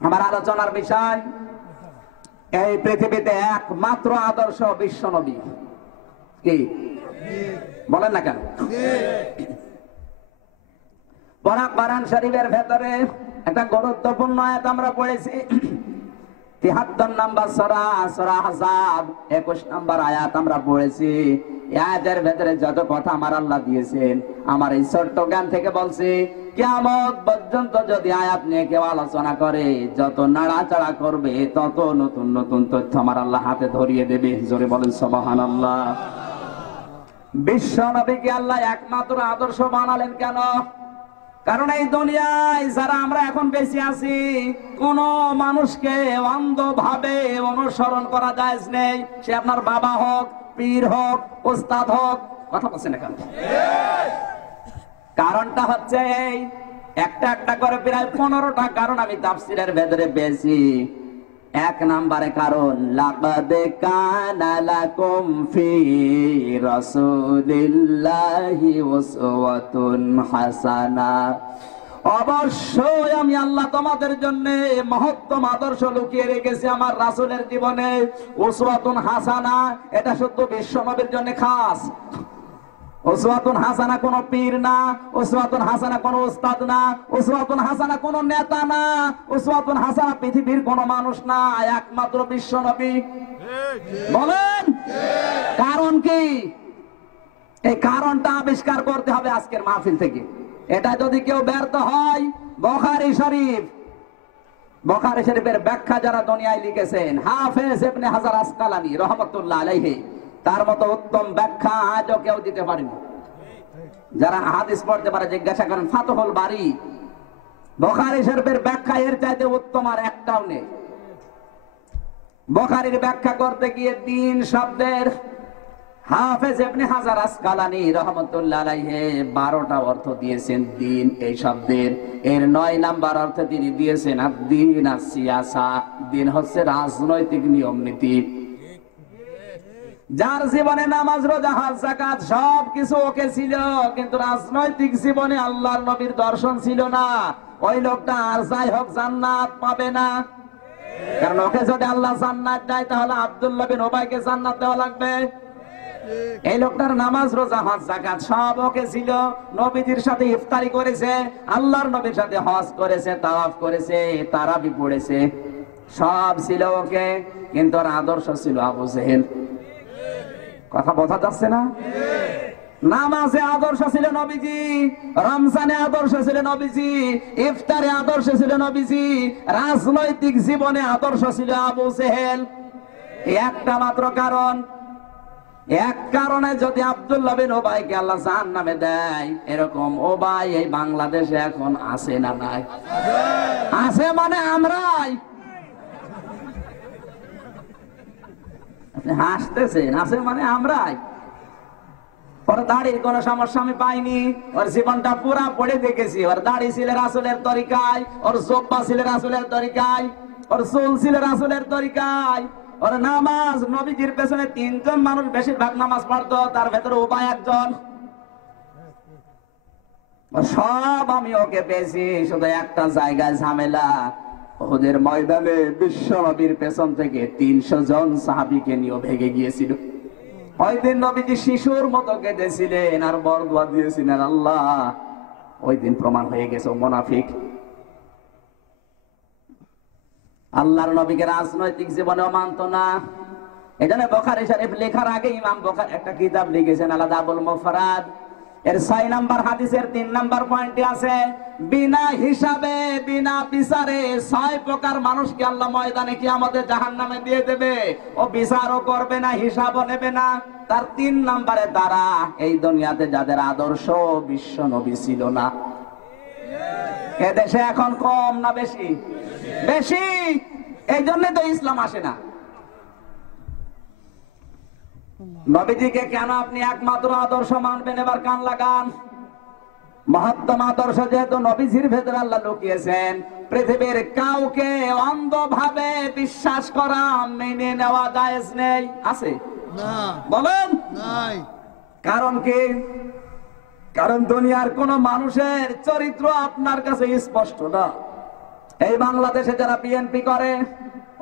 আমার আলোচনার বিষয়, এই পৃথিবীতে একমাত্র আদর্শ বিশ্ব নবী। কি বলেন না কেন? কোরআন শরীফের ভেতরে একটা গুরুত্বপূর্ণ আয়াত আমরা পড়েছি, ৭৩ নম্বর সূরা, সূরা আহজাব ২১ নম্বর আয়াত আমরা পড়েছি। এই আয়াতের ভেতরে যত কথা আমার আল্লাহ দিয়েছেন, আমার এই ছোট্ট জ্ঞান থেকে বলছি, কিয়ামত পর্যন্ত যদি আয়াত নিয়ে কেউ আলোচনা করে, যত নাড়াচাড়া করবে তত নতুন নতুন তথ্য আমার আল্লাহ হাতে ধরিয়ে দেবে। জোরে বলেন সুবহানাল্লাহ। বিশ্ব নবীকে আল্লাহ একমাত্র আদর্শ বানালেন কেন? কারণ এই দুনিয়ায় যারা আমরা এখন বেঁচে আছি, কোন মানুষকে অন্ধভাবে অনুসরণ করা জায়েজ নেই। সে আপনার বাবা হোক, পীর হোক, ওস্তাদ হোক। কথা বলছেন না কেন? কারণটা হচ্ছে এই, একটা একটা করে প্রায় 15টা কারণ আমি তাফসীরের ভেতরে পেয়েছি। এক নম্বরে কারণ, লাকাদ কানা লাকুম ফি রাসূলিল্লাহি উসওয়াতুন হাসানা। অবশ্যই আমি আল্লাহ তোমাদের জন্য মহত্তম আদর্শ লুকিয়ে রেখেছি আমার রাসূলের জীবনে। উসওয়াতুন হাসানা, এটা শুধু বিশ্ব নবীর জন্য খাস। উসওয়াতুন হাসানা কোন পীর না, উসওয়াতুন হাসানা কোন উস্তাদ না, উসওয়াতুন হাসানা কোন নেতা না, উসওয়াতুন হাসানা পৃথিবীর কোন মানুষ না, একমাত্র বিশ্ব নবী। বলেন কারণ কি? এই কারণটা আবিষ্কার করতে হবে আজকের মাহফিল থেকে। এটা যদি কেউ ব্যর্থ হয়, বুখারী শরীফের ব্যাখ্যা যারা দুনিয়ায় লিখেছেন, হাফেজ ইবনে হাজার আসকালানী রাহমাতুল্লাহ আলাইহি, তার মতো উত্তম ব্যাখ্যা আজও কেউ দিতে পারেনি। যারা হাদিস পড়তে পারে জিজ্ঞাসা করেন ফাতহুল বারী, বুখারী শরীফের ব্যাখ্যা এর চাইতে উত্তম আর একটাও নেই। বুখারীর ব্যাখ্যা করতে গিয়ে দিন শব্দের হাফেজ ইবনে হাজার আসকালানী রাহমাতুল্লাহ আলাইহি 12টা অর্থ দিয়েছেন দিন এই শব্দের। এর 9 নাম্বার অর্থ তিনি দিয়েছেন আদ-দীন আস-সিয়াসা, দিন হচ্ছে রাজনৈতিক নিয়ম নীতি। যার জীবনে নামাজ, রোজা, হজ, যাকাত সবকিছু ওকে ছিল, কিন্তু রাজনৈতিক জীবনে আল্লাহর নবীর দর্শন ছিল না, ওই লোকটা আর যাই হোক জান্নাত পাবে না। কারণ ওকে যদি আল্লাহ জান্নাত দেয়, তাহলে আব্দুল্লাহ বিন উবাইকে জান্নাত দেওয়া লাগবে। এই লোকটার নামাজ, রোজা, হজ, যাকাত সব ওকে ছিল, নবীজির সাথে ইফতারি করেছে, আল্লাহর নবীর সাথে হজ করেছে, তাওয়াফ করেছে, তারাবি পড়েছে, সব ছিল ওকে, কিন্তু ওর আদর্শ ছিল আবু জেহেল। কথা বোঝা যাচ্ছে না? নামাজে আদর্শ ছিল নবীজি, রমজানে আদর্শ ছিল নবীজি, ইফতারে আদর্শ ছিল নবীজি, রাজনৈতিক জীবনে আদর্শ ছিল আবু জেহেল। একটা মাত্র কারণ, এক কারণে যদি আব্দুল্লাহ বিন উবাইকে আল্লাহ জাহান্নামে দেয়, এরকম উবাই এই বাংলাদেশে এখন আছে না নাই? আছে মানে আমরাই। হাসতেছেন, আছে মানে আমরাই। ওর দাড়ির কোন সমস্যা আমি পাইনি, ওর জীবনটা পুরা পড়ে দেখেছি। ওর দাড়ি ছিল রাসূলের তরিকায়, ওর জোব্বা ছিল রাসূলের তরিকায়, ওর চুল ছিল রাসূলের তরিকায়, ওর নামাজ, নবীজির পেছনে 3 জন মানুষ বেশিরভাগ নামাজ পড়তো, তার ভেতরে উবাই একজন। সব আমি ওকে পেয়েছি, শুধু একটা জায়গায় ঝামেলা, ওদের ময়দানে বিশ্ব নবীর পেছন থেকে 300 জন সাহাবীকে নিয়ে ভেগে গিয়েছিল। ওই দিন নবীজি শিশুর মতো কেঁদেছিলেন আর বরদোয়া দিয়েছিলেন। আল্লাহ ওই দিন প্রমাণ হয়ে গেছে মুনাফিক। আল্লাহর নবীকে রাজনৈতিক জীবনেও মানত না। এজন্য বুখারী শরীফ লেখার আগে ইমাম বুখারী একটা কিতাব লিখেছেন আল-আদাবুল মুফরাদ। এর 6 নাম্বার হাদিসের 3 নাম্বার পয়েন্টে আছে, বিনা হিসাবে বিনা বিচারে 6 প্রকার মানুষকে আল্লাহ ময়দানে কিয়ামতে জাহান্নামে দিয়ে দেবে। ও বিচারও করবে না, হিসাবও নেবে না। তার 3 নাম্বারে তারা এই দুনিয়াতে যাদের আদর্শ বিশ্ব নবী ছিল না। এদেশে এখন কম না বেশি? বেশি। এই জন্য তো ইসলাম আসে না। নবীজিকে কেন আপনি একমাত্র আদর্শ মানবেন? এবার কান লাগান। মহত্তম আদর্শ যেহেতু নবীজির ভেতরে আল্লাহ লুকিয়েছেন, পৃথিবীর কাউকে অন্ধভাবে বিশ্বাস করা, মেনে নেওয়া জায়েজ নেই। আছে না? বলেন নাই। কারণ কি? কারণ দুনিয়ার কোন মানুষের চরিত্র আপনার কাছে স্পষ্ট না। এই বাংলাদেশে যারা বিএনপি করে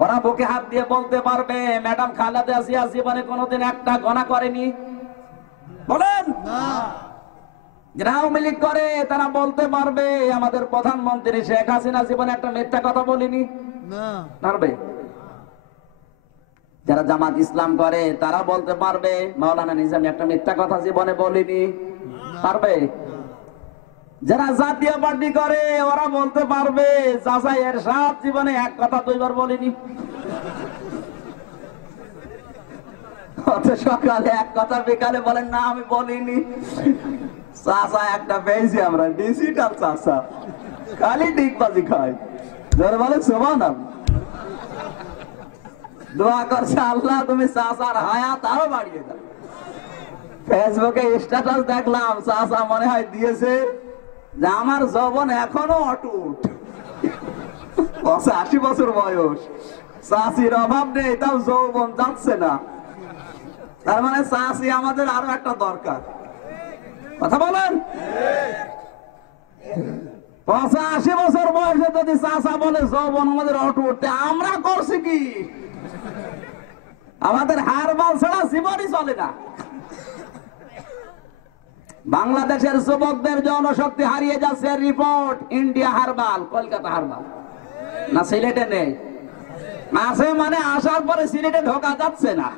ওরা বুকে হাত দিয়ে বলতে পারবে ম্যাডাম খালেদা জিয়া জীবনে কোনোদিন একটা গোনা করেনি? বলেন। যারা আওয়ামী লীগ করে তারা বলতে পারবে আমাদের প্রধানমন্ত্রী শেখ হাসিনা জীবনে একটা মিথ্যা কথা বলিনি? পারবে। যারা জামাত ইসলাম করে তারা বলতে পারবে মাওলানা নিজামী একটা মিথ্যা কথা জীবনে বলিনি? পারবে। যারা জাতীয় পার্টি করে ওরা বলতে পারবে চাচা এরশাদ জীবনে এক কথা দুইবার বলিনি? সকালে এক কথা বিকালে বলেন না আমি বলিনি। চাচা একটা পেয়েছি আমরা ডিজিটাল চাচা, খালি ডিগবাজি খায়। যারা বলে সুবহানাল্লাহ, দোয়া করছে আল্লাহ তুমি চাচার হায়াত আরো বাড়িয়ে দাও। ফেসবুকে স্ট্যাটাস দেখলাম চাচা মনে হয় দিয়েছে যে আমার যৌবন এখনো অটুট, 80 বছর বয়স, চাষির অভাব নেই তাও যৌবন যাচ্ছে না। তার মানে চাষি আমাদের আরো একটা দরকার। কথা বলেন। 85 বছর বয়সে যদি চাষা বলে যৌবন আমাদের অটুট, আমরা করছি কি? আমাদের হারবাল ছাড়া জীবনই চলে না। বাংলাদেশের যুবকদের জনশক্তি হারিয়ে যাচ্ছে। Report India herbal, Kolkata herbal না সিলেটে নেই। মাসে মানে আসার পরে সিলেটে ঢোকা যাচ্ছে না,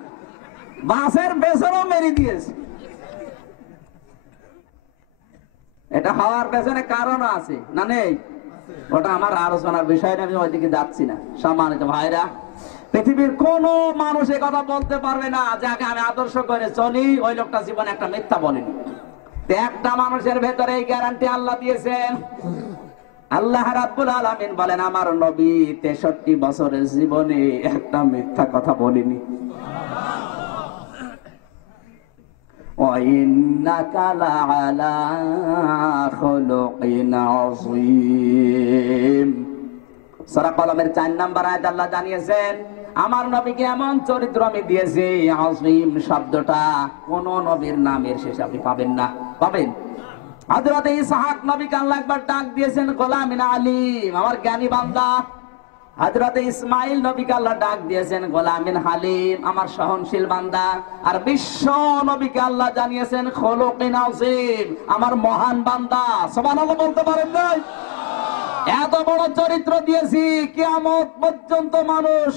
বাসের পেছনেও মেরে দিয়েছে। এটা হওয়ার পেছনে কারণ আছে না নেই? ওটা আমার আলোচনার বিষয় না, আমি ওইদিকে যাচ্ছি না। সম্মানিত ভাইরা, পৃথিবীর কোন মানুষ এ কথা বলতে পারবে না যাকে আমি আদর্শ করে চলি ওই লোকটা জীবনে একটা মিথ্যা বলেনি। একটা মানুষের ভেতরে এই গ্যারান্টি আল্লাহ দিয়েছেন। আল্লাহ রাব্বুল আলামিন বলেন আমার নবী 63 বছরের জীবনে একটা মিথ্যা কথা বলেনি। ওয়াইন্নাকা লাআলা খুলুকিন আযীম। সূরা কলমের 4 নম্বর আয়াত আল্লাহ জানিয়েছেন আমার নবীকে এমন চরিত্র আমি দিয়েছি। আযীম শব্দটা কোন নবীর নামের শেষে আপনি পাবেন না। পাবেন? হযরত ইসহাক নবীকে আল্লাহ একবার ডাক দিয়েছেন গোলামিন আলিম, আমার জ্ঞানী বান্দা। হযরত ইসমাইল নবীকে আল্লাহ ডাক দিয়েছেন গোলামিন হালিম, আমার সহনশীল বান্দা। আর বিশ্ব নবীকে আল্লাহ জানিয়েছেন খুলুকিন আযীম, আমার মহান বান্দা। সুবহানাল্লাহ বলতে পারেন নাই? এত বড় চরিত্র দিয়েছি কিয়ামত পর্যন্ত মানুষ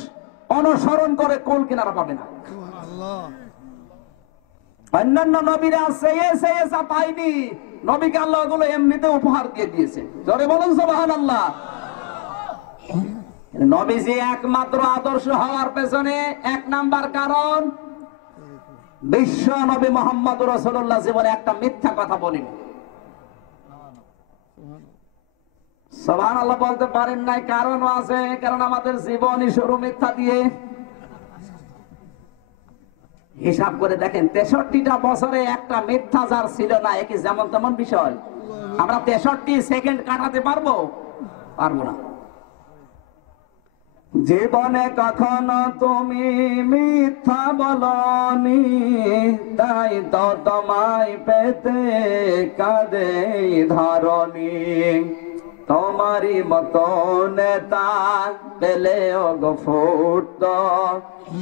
অনুসরণ করে কোল কিনারা পাবে না। অন্যান্য নবীরা চেয়ে পায়নি, নবীকে আল্লাহ ওগুলো এমনিতে উপহার দিয়ে দিয়েছে। জোরে বলুন সুবহানাল্লাহ। নবীজি একমাত্র আদর্শ হওয়ার পেছনে 1 নাম্বার কারণ বিশ্ব নবী মুহাম্মদ রাসূলুল্লাহ জীবনে একটা মিথ্যা কথা বলেনি। সুবহানাল্লাহ বলতে পারেন নাই? কারণ আছে, কারণ আমাদের জীবনই শুরু মিথ্যা দিয়ে। হিসাব করে দেখেন 63টা বছরে একটা মিথ্যা যার ছিল না, একে যেমন তেমন বিষয়। আমরা 63 সেকেন্ড কাটাতে পারবো? পারবো না। জীবনে কখনো তুমি মিথ্যা বলনি, তাই তো তোমায় পেতে কাঁদে ধরনি। তোমারই মতো নেতা পেলেও গো ফুটত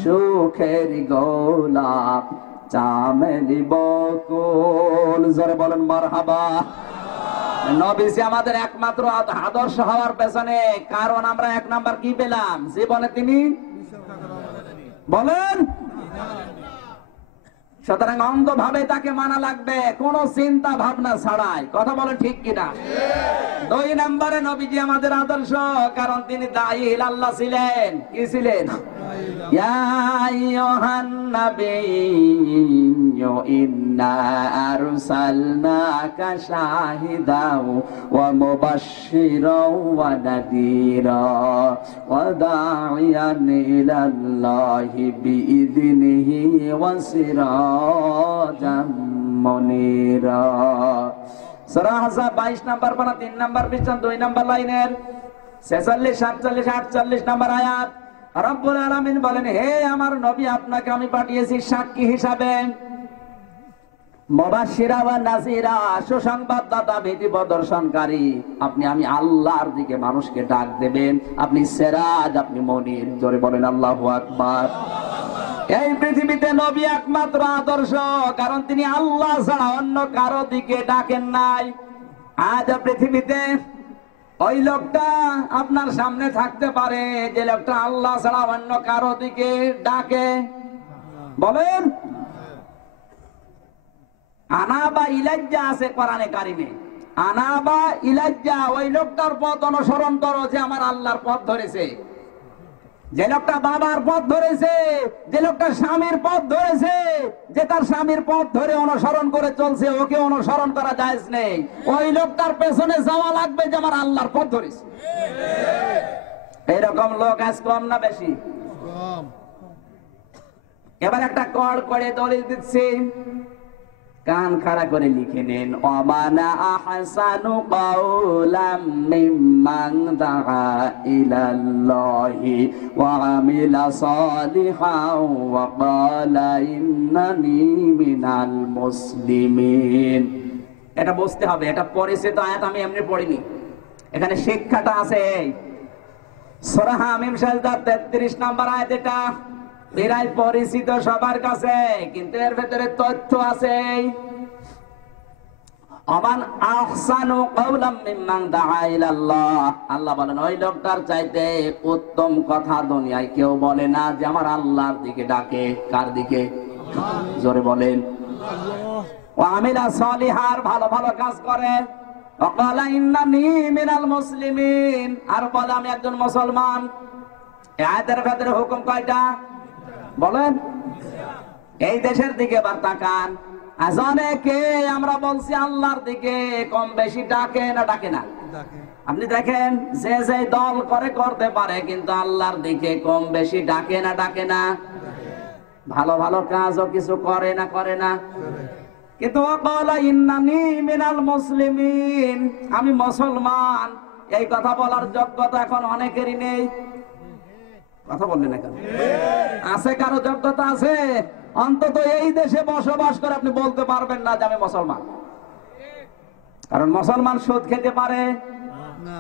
সুখের গোলাপ চামেলি বকুল। জোরে বলেন মারহাবা। নবীজি আমাদের একমাত্র আদর্শ হওয়ার পেছনে কারণ আমরা 1 নাম্বার কি পেলাম? জীবনে তিনি বলেন। সুতরাং অন্ধভাবে তাকে মানা লাগবে, কোন চিন্তা ভাবনা ছাড়াই। কথা বলেন ঠিক কিনা? 2 নম্বরে নবীজি আমাদের আদর্শ কারণ তিনি দাঈ ইলাল্লাহ ছিলেন। কি ছিলেন? ইয়া আইয়ুহান নাবিয়্যু ইন্না আরসালনাকা শাহিদাও ওয়া মুবাশশিরাও ওয়া নাযীরা ওয়া দাঈয়ান ইলাল্লাহি বিইযনিহি ওয়া সিরাজাম মুনীরা। সূরা আহজাব 22 নাম্বার পারা 3 নাম্বার পৃষ্ঠা 2 নাম্বার লাইনের 46, 47, 48 নাম্বার আয়াত। রব্বুল আলামিন বলেন হে আমার নবী আপনাকে আমি পাঠিয়েছি সাক্ষী হিসাবে। মুবাশশিরা ওয়া নাযীরা, সুসংবাদদাতা, ভীতি প্রদর্শনকারী। আপনি আমি আল্লাহর দিকে মানুষকে ডাক দেবেন। আপনি সিরাজ, আপনি মনির। জোরে বলেন আল্লাহু আকবার। এই পৃথিবীতে নবী একমাত্র আদর্শ, কারণ তিনি আল্লাহ ছাড়া অন্য কারো দিকে ডাকেন নাই। আজ পৃথিবীতে ওই লোকটা আপনার সামনে থাকতে পারে যে লোকটা আল্লাহ ছাড়া অন্য কারো দিকে ডাকে। বলেন, আনা বা ইলাজ্জা আছে কোরআনে কারিমে। আনা বা ইলাজ্জা, ওই লোকটার পথ অনুসরণ করো যে আমার আল্লাহর পথ ধরেছে। যে লোকটা বাবার পথ ধরেছে, যে লোকটা স্বামীর পথ ধরেছে, যে তার স্বামীর পথ ধরে অনুসরণ করে চলছে, ওকে অনুসরণ করা জায়েজ নেই। ওই লোকটার পেছনে যাওয়া লাগবে যে আমার আল্লাহর পথ ধরেছে। এরকম লোক আজ কম না বেশি? এবার একটা কড় করে দলিল দিচ্ছি, কান খাড়া করে লিখে নেন। ওয়ামানা আহসানু কাওলাম মিম্মান দাআ ইলাল্লাহি ওয়া আমিলা সালিহান ওয়া ক্বালা ইন্নানি মিনাল মুসলিমিন। এটা বুঝতে হবে, এটা পরিচিত আয়াত, আমি এমনি পড়িনি। এখানে শিক্ষাটা আছে। সূরা হামিম সাজদা 33 নম্বর আয়াত। এটা প্রায় পরিচিত সবার কাছে, কিন্তু এর ভেতরে তথ্য আছে। আমান আহসানু কাওলাম মিম্মান দাআ ইলাল্লাহ, আল্লাহ বলেন ওই লোকটার চাইতে উত্তম কথা দুনিয়ায় কেউ বলে না যে আমার আল্লাহর দিকে ডাকে। কার দিকে? জোরে বলেন। ওয়া আমিলা সালিহার, ভালো ভালো কাজ করে। ওয়া ক্বালা ইন্নানি মিনাল মুসলিমিন, আর বলে আমি একজন মুসলমান। এই আয়াতের ভেতরে হুকুম কয়টা বলেন? এই দেশের দিকে বার তাকান। আজ অনেকে আমরা বলছি আল্লাহর দিকে কম বেশি ডাকে না ডাকে না? আপনি দেখেন যে যে দল করে করতে পারে, কিন্তু আল্লাহর দিকে কম বেশি ডাকে না ডাকে না? ভালো ভালো কাজও কিছু করে না করে না? কিন্তু ওয়াকালা ইন্নানি মিনাল মুসলিমিন, আমি মুসলমান, এই কথা বলার যোগ্যতা এখন অনেকেরই নেই। কথা বললেন না কেন? আছে কারো যোগ্যতা আছে? অন্তত এই দেশে বসবাস করে আপনি বলতে পারবেন না যে আমি মুসলমান। কারণ মুসলমান সুদ খেতে পারে,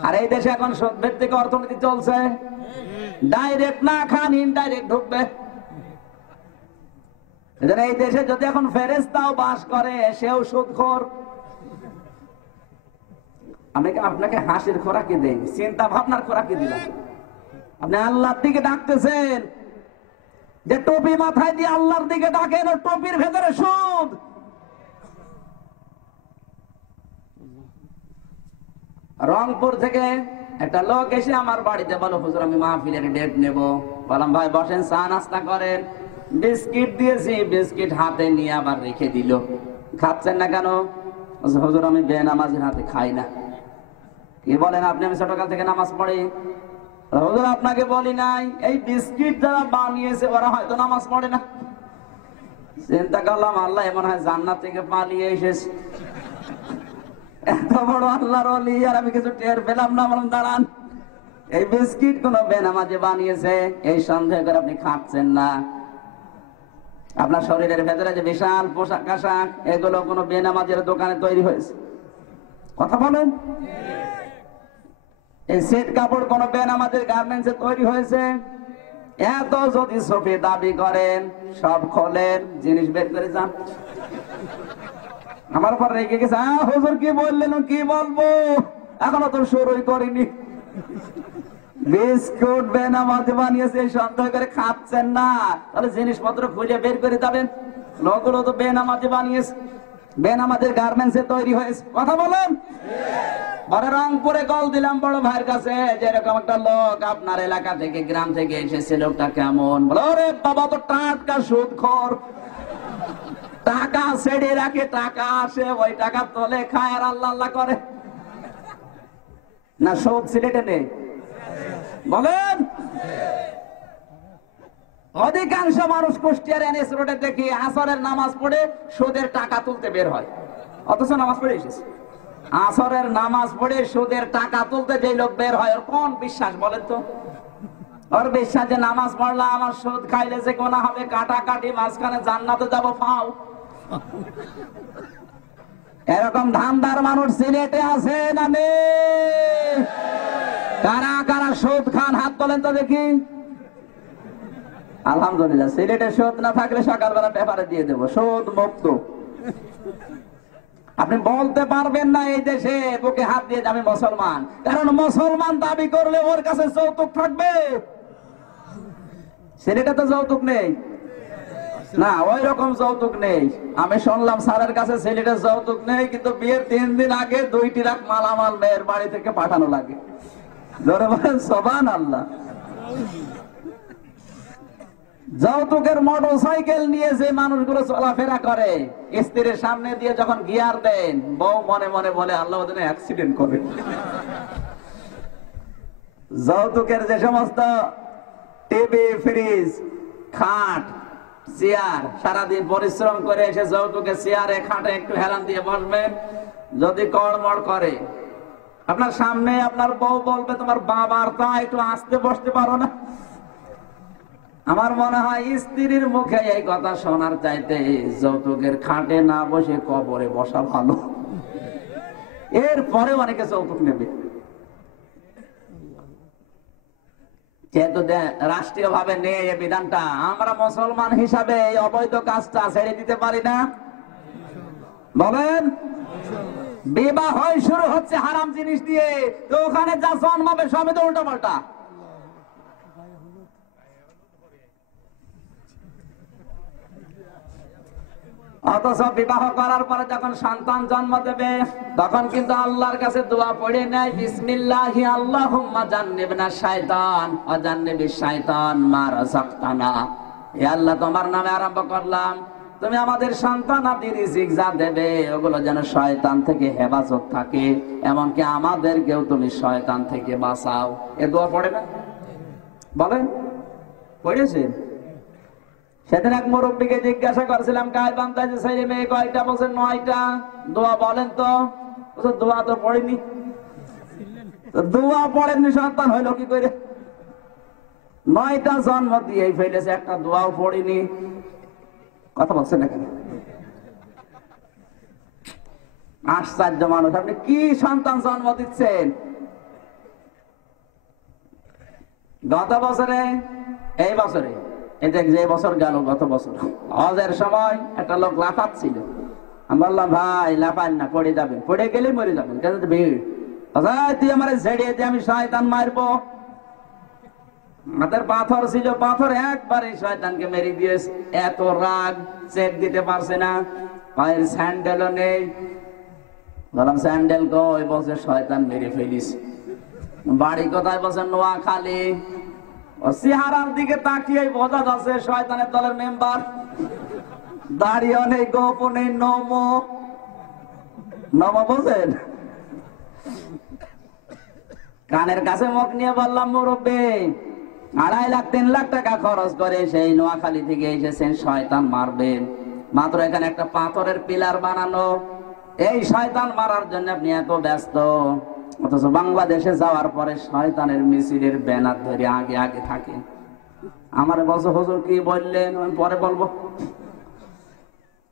আর এই দেশে এখন সুদ ভিত্তিক অর্থনীতি চলছে। ডাইরেক্ট না খান, ইনডাইরেক্ট ঢুকবে। এজন্য এই দেশে যদি এখন ফেরেশতাও বাস করে, সেও সুদখোর। আমি আপনাকে হাসির খোরাকি দেই, চিন্তা ভাবনার খোরাকি দিলাম। আপনি আল্লাহর দিকে ডাকতেছেন, যে টুপি মাথায় দিয়ে আল্লাহর দিকে ডাকেন, ও টুপির ভেতরে সুদ। রংপুর থেকে একটা লোক এসে আমার বাড়িতে বলো, হুজুর আমি মাহফিলের ডেট নেব। বললাম ভাই বসেন, চা নাস্তা করেন। বিস্কিট দিয়েছি, বিস্কিট হাতে নিয়ে আবার রেখে দিল। খাচ্ছেন না কেন? হুজুর আমি বেনামাজির হাতে খাই না। কি বলেন আপনি? আমি ছোটকাল থেকে নামাজ পড়ি। হুজুর আপনাকে বলি নাই, এই বিস্কিট যারা বানিয়েছে ওরা হয়তো নামাজ পড়ে না। চিন্তা করলাম আল্লাহ মনে হয় জান্নাত থেকে পালিয়ে এসেছে। এত বড় আল্লাহর ওলি, আর আমি কিছু টের পেলাম না। বললাম দাঁড়ান, এই বিস্কিট কোন বেনামাজি বানিয়েছে এই সন্দেহ করে আপনি খাচ্ছেন না। আপনার শরীরের ভেতরে যে বিশাল পোশাক আশাক, এগুলো কোনো বেনামাজের দোকানে তৈরি হয়েছে? কথা বলেন। এই সেট কাপড় কোন বেনামাজের গার্মেন্টসে তৈরি হয়েছে? এত যদি সফি দাবি করেন, সব খোলেন, জিনিস বের করে যান। আমার উপর রেগে গেছে, হুজুর কি বললেন, কি বলবো, এখনো তো শুরুই করিনি। বিস্কুট বেনামাজি বানিয়েছে এই সন্দেহ করে খাচ্ছেন না, তাহলে জিনিসপত্র খুঁজে বের করে যাবেন। লোকগুলো তো বেনামাজি বানিয়েছে, বেনামাজের গার্মেন্টসে তৈরি হয়েছে। কথা বলেন। পরে রংপুরে কল দিলাম বড় ভাইয়ের কাছে, যে এরকম একটা লোক আপনার এলাকা থেকে, গ্রাম থেকে এসেছে, লোকটা কেমন? বলো রে বাবা, তো টাটকা সুদখোর, টাকা ছেড়ে রাখে, টাকা আসে, ওই টাকা তোলে, খায় আর আল্লাহ আল্লাহ করে। না সুদ সিলেটে নেই? বলেন। অধিকাংশ মানুষ কুষ্টিয়ার এনএস রোডে দেখি আসরের নামাজ পড়ে সুদের টাকা তুলতে বের হয়, অথচ নামাজ পড়ে এসেছে। আসরের নামাজ পড়ে সুদের টাকা তুলতে যে লোক বের হয়, ওর কোন বিশ্বাস বলেন তো? ওর বিশ্বাস যে নামাজ পড়লাম আমার সুদ খাইলে যে গোনা হবে, কাটাকাটি, মাঝখানে জান্নাতে যাবো, পাও। এরকম ধান্দার মানুষ সিলেটে আছে না নেই? কারা কারা সুদ খান হাত তোলেন তো দেখি। আলহামদুলিল্লাহ, সিলেটে সুদ না থাকলে সকালবেলা পেপারে দিয়ে দেবো সুদ মুক্ত। আপনি বলতে পারবেন না এই দেশে বুকে হাত দিয়ে আমি মুসলমান, কারণ মুসলমান দাবি করলে ওর কাছে যৌতুক থাকবে। সিলেটে তো যৌতুক নেই না, ওই রকম যৌতুক নেই। আমি শুনলাম স্যারের কাছে সিলেটে যৌতুক নেই, কিন্তু বিয়ের 3 দিন আগে 2 ট্রাক মালামাল মেয়ের বাড়ি থেকে পাঠানো লাগে। জোরে বলেন সুবহানাল্লাহ। যৌতুকের মোটরসাইকেল নিয়ে যে মানুষগুলো চলাফেরা করে, স্ত্রীর সামনে দিয়ে যখন গিয়ার দেন, বউ মনে মনে বলে আল্লাহ ওদের অ্যাক্সিডেন্ট করে। যৌতুকের যে সমস্ত টিভি, ফ্রিজ, খাট, চেয়ার, সারাদিন পরিশ্রম করে এসে যৌতুকে চেয়ারে খাটে একটু হেলান দিয়ে বসবেন, যদি কড়মড় করে আপনার সামনে আপনার বউ বলবে তোমার বাবার তা একটু আস্তে বসতে পারো না। আমার মনে হয় স্ত্রীর মুখে এই কথা শোনার চাইতে যৌতুকের খাটে না বসে কবরে বসা ভালো। এরপরে অনেকে যৌতুক নেবে, যেহেতু রাষ্ট্রীয় ভাবে নেই এই বিধানটা। আমরা মুসলমান হিসাবে এই অবৈধ কাজটা ছেড়ে দিতে পারি না? বলেন। বিবাহ শুরু হচ্ছে হারাম জিনিস দিয়ে, তো ওখানে যা জন্মাবে সবই তো উল্টা পাল্টা। অথচ বিবাহ করার পরে যখন সন্তান জন্ম দেবে তখন কিন্তু আল্লাহর কাছে দোয়া পড়ে নেয়, বিসমিল্লাহি আল্লাহুম্মা জান্নিবনা শাইতান ওয়া জান্নিবিশ শাইতান মা রাযাকতানা। হে আল্লাহ, তোমার নামে আরম্ভ করলাম, তুমি আমাদের সন্তানাদি রিজিক যা দেবে ওগুলো যেন শয়তান থেকে হেফাজত থাকে, এমনকি আমাদেরকেও তুমি শয়তান থেকে বাঁচাও। এ দোয়া পড়ে না? বলেন, পড়েছেন? সেদিন এক মুরব্বীকে জিজ্ঞাসা করছিলাম, গাইবান্ধায় যে ছেলে মেয়ে কয়টা? বলছে 9টা। দোয়া বলেন তো। দোয়া তো পড়েনি। দোয়া পড়েননি, সন্তান হইলো কি করে? 9টা জন্ম দিয়েই ফেলেছে, একটা দোয়াও পড়েনি। কথা বলছেন না কেন? আশ্চর্য মানুষ। আপনি কি সন্তান জন্ম দিচ্ছেন? গত বছরে, এই বছরে, যে বছর গেল, গত বছর হজের সময় একটা লোক লাফাচ্ছিল। আমি বললাম, ভাই লাফান না, পড়ে যাবেন, পড়ে গেলে মরে যাবেন। কেন? ভিড়। তুই আমার ঝেড়িয়ে দিয়ে আমি শয়তান মারবো। মাথার পাথর ছিল, পাথর একবারে শয়তানকে মেরে দিয়েছে। এত রাগ, চেক দিতে পারছে না, পায়ের স্যান্ডেলও নেই। বললাম, স্যান্ডেল কই? বলছে শয়তান মেরে ফেলিস। বাড়ি কোথায়? বলছে নোয়াখালী। চেহারার দিকে তাকিয়ে বোঝা যাচ্ছে শয়তানের দলের মেম্বার। দাঁড়িয়ে নেই, গোপনে নমো নমো। বোঝেন? কানের কাছে মুখ নিয়ে বললাম, মুরব্বী 2.5 লাখ 3 লাখ টাকা খরচ করে সেই নোয়াখালী থেকে এসেছেন শয়তান মারবেন, মাত্র এখানে একটা পাথরের পিলার বানানো, এই শয়তান মারার জন্য আপনি এত ব্যস্ত, অথচ বাংলাদেশে যাওয়ার পরে শয়তানের মিছিলের ব্যানার ধরে আগে আগে থাকেন। আমার বলছে, হুজুর কি বললেন? আমি পরে বলবো।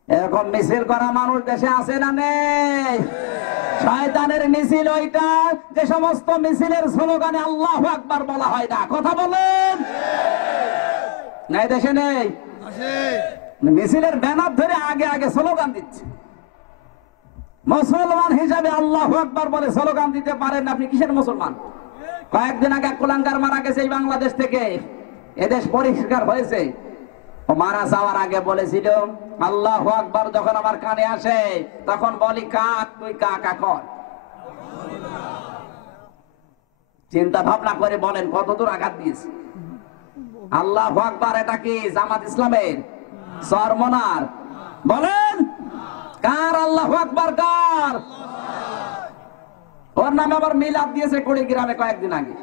এরকম মিছিল করা মানুষ দেশে আছে না নেই? শয়তানের মিছিল ওইটা যে সমস্ত মিছিলের স্লোগানে আল্লাহু আকবার বলা হয় না। কথা বলেন। নাই দেশে নেই? মিছিলের ব্যানার ধরে আগে আগে স্লোগান দিচ্ছে। মুসলমান হিসাবে আল্লাহু আকবার বলে স্লোগান দিতে পারেন না, আপনি কিসের মুসলমান? কয়েকদিন আগে কুলাঙ্গার মারা গেছে এই বাংলাদেশ থেকে, এদেশ পরিষ্কার হয়েছে। ও মারা যাওয়ার আগে বলেছিল, আল্লাহু আকবার যখন আমার কানে আসে তখন বলি কাক, তুই কাকা কর। চিন্তা ভাবনা করে বলেন কতদূর আঘাত দিয়েছে। আল্লাহু আকবার এটা কি জামাত ইসলামের সরমনার? বলেন কার আল্লাহু আকবার কার? ওর নামে আবার মিলাদ দিয়েছে কুড়িগ্রামে কয়েকদিন আগে,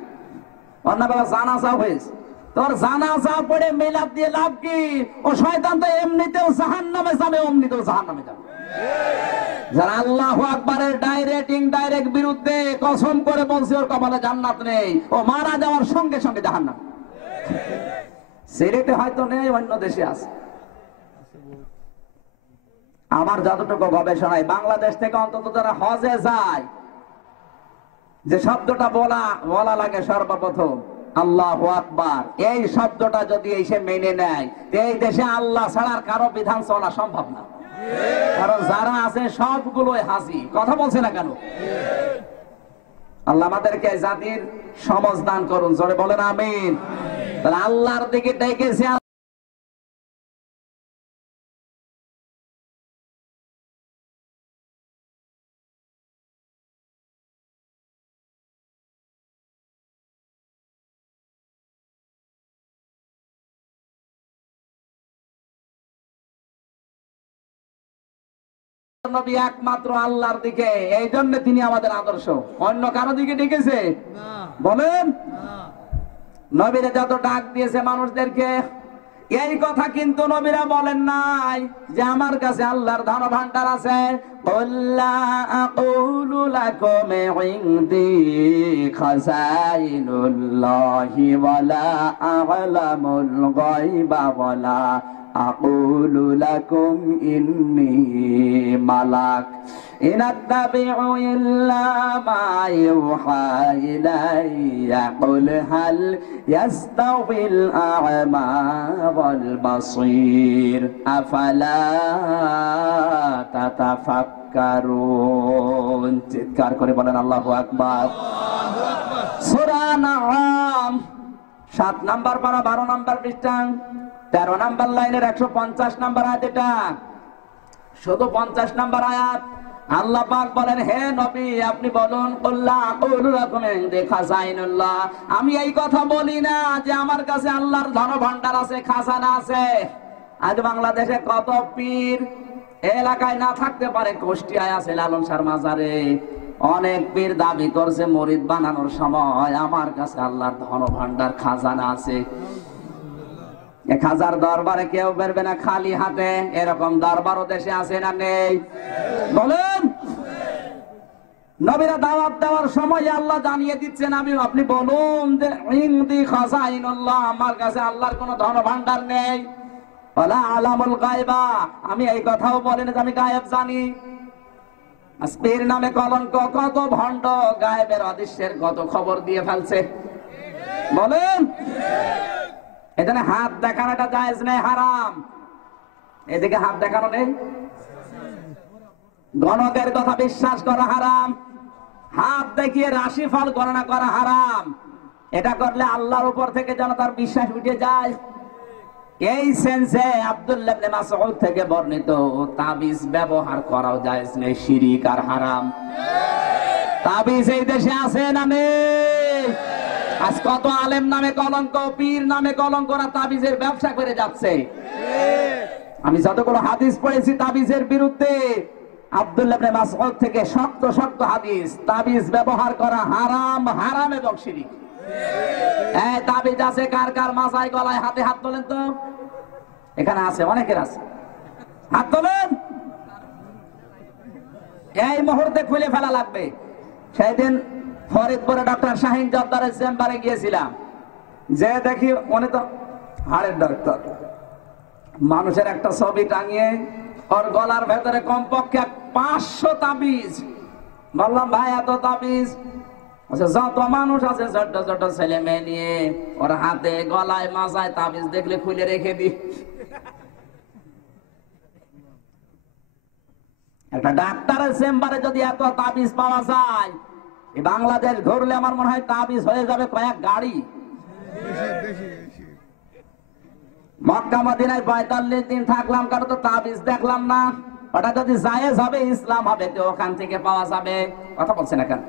ওর নামে জানাজা হয়েছে। তোর জানাজা পড়ে মিলাদ দিয়ে লাভ কি? ও শয়তান তো এমনিতেও জাহান্নামে যাবে, অমনিতেও জাহান্নামে যাবে। যারা আল্লাহু আকবারের ডাইরেক্ট ইনডাইরেক্ট বিরুদ্ধে কসম করে বলছে ওর কপালে জান্নাত নেই, ও মারা যাওয়ার সঙ্গে সঙ্গে জাহান্নাম। সিলেটে হয়তো নেই, অন্য দেশে আছে। আমার যতটুকু গবেষণায় বাংলাদেশ থেকে অন্তত যারা হজে যায়, যে শব্দটা বলা লাগে সর্বপ্রথম আল্লাহু আকবার, এই শব্দটা যদি এসে মেনে নেয়, এই দেশে আল্লাহ ছাড়ার কারো বিধান চলা সম্ভব না। কারণ যারা আছে সবগুলোই হাজি। কথা বলছে না কেন? আল্লাহ আমাদেরকে জাতির সমঝ দান করুন, জোরে বলেন আমিন। তাহলে আল্লাহর দিকে ডেকেছে, নবী একমাত্র আল্লাহর দিকে, এই জন্য তিনি আমাদের আদর্শ। অন্য কারো দিকে ডেকেছে বলেন? নবীরা যত ডাক দিয়েছে মানুষদেরকে, এই কথা কিন্তু নবীরা বলেন নাই যে আমার কাছে আল্লাহর ধন ভান্ডার আছে। কুল্লা আকুলু লাকুম ইনদি খাযাইনুল্লাহি ওয়ালা আ'লামুল গায়বা ওয়ালা আকুলু লাকুম ইন্নী মালাক ইন আত্তাবিউ ইল্লা মা ইউহা ইলাইয়া কুল হাল ইয়াস্তাউিল আ'মা ওয়াল বাসীর আফালা তাতাফাক্কারুন। চিৎকার করে বলেন আল্লাহু আকবার। সূরা নাম 7 নাম্বার পারা 12 নাম্বার পৃষ্ঠা 13 নাম্বার লাইনের 150 নাম্বার আয়াত। এটা শুধু 50 নাম্বার আয়াত। আল্লাহ পাক বলেন, হে নবী আপনি বলুন, কুল্লা আকুলু লাকুম ইনদি খাযাইনুল্লাহ, আমি এই কথা বলি না যে আমার কাছে আল্লাহর ধন ভান্ডার আছে, খাজানা আছে। আজ বাংলাদেশে কত পীর এলাকায় না থাকতে পারে, কুষ্টিয়ায় আছে লালন শাহর মাজারে অনেক পীর দাবি করছে মুরিদ বানানোর সময় আমার কাছে আল্লাহর ধন ভান্ডার খাজানা আছে। 1000 দরবারে কেউ বেরবে না খালি হাতে, এরকম দরবারও দেশে আছে না নেই? বলেন। নবীরা দাওয়াত দেওয়ার সময় আল্লাহ জানিয়ে দিচ্ছেন, আপনি বলুন যে ইনদি খাযাইনুল্লাহ, আমার কাছে আল্লাহর কোনো ধন ভান্ডার নেই। ওয়ালা আলামুল গায়বা, আমি এই কথাও বলেন যে আমি গায়েব জানি। পীর নামে কলঙ্ক, কত ভণ্ড গায়েবের অদৃশ্যের কত খবর দিয়ে ফেলছে। বলেন। এখানে হাত দেখানোটা জায়েজ নেই, হারাম। এদিকে হাত দেখানো নেই। গণকের কথা বিশ্বাস করা হারাম। হাত দেখিয়ে রাশিফল গণনা করা হারাম। এটা করলে আল্লাহর উপর থেকে যেন তার বিশ্বাস উঠে যায়। এই সেন্সে আব্দুল্লাহ ইবনে মাসউদ থেকে বর্ণিত তাবিজ ব্যবহার করাও জায়েজ নেই, শিরক আর হারাম। তাবিজ এই দেশে আছে না নেই? আজ কত আলেম নামে কলঙ্ক, পীর নামে কলঙ্ক, ওরা তাবিজের ব্যবসা করে যাচ্ছে। আমি যতগুলো হাদিস পড়েছি তাবিজের বিরুদ্ধে, আব্দুল্লাহ ইবনে মাসউদ থেকে শক্ত শক্ত হাদিস, তাবিজ ব্যবহার করা হারাম, হারাম এবং শিরক। এই তাবিজ আছে কার কার মাথায়, গলায়, হাতে? হাত তোলেন তো। এখানে আছে, অনেকের আছে, হাত তোলেন। এই মুহূর্তে খুলে ফেলা লাগবে। সেদিন ফরিদপুরে ডক্টর শাহিন জব্বারের চেম্বারে গিয়েছিলাম, যে দেখি উনি তো হাড়ের ডাক্তার, মানুষের একটা ছবি টাঙিয়ে ওর গলার ভেতরে কমপক্ষে 500 তাবিজ। বললাম ভাই এত তাবিজ? যত মানুষ আছে ছোট ছোট ছেলে মেয়ে নিয়ে ওর হাতে গলায় মাথায় তাবিজ দেখলে খুলে রেখে দি। একটা ডাক্তারের চেম্বারে যদি এত তাবিজ পাওয়া যায়, এই বাংলাদেশ ধরলে আমার মনে হয় তাবিজ হয়ে যাবে কয়েক গাড়ি। মক্কা মদিনায় 45 দিন থাকলাম, কারো তো তাবিজ দেখলাম না। ওটা যদি জায়েজ হবে, ইসলাম হবে, তো ওখান থেকে পাওয়া যাবে। কথা বলছে না কেন?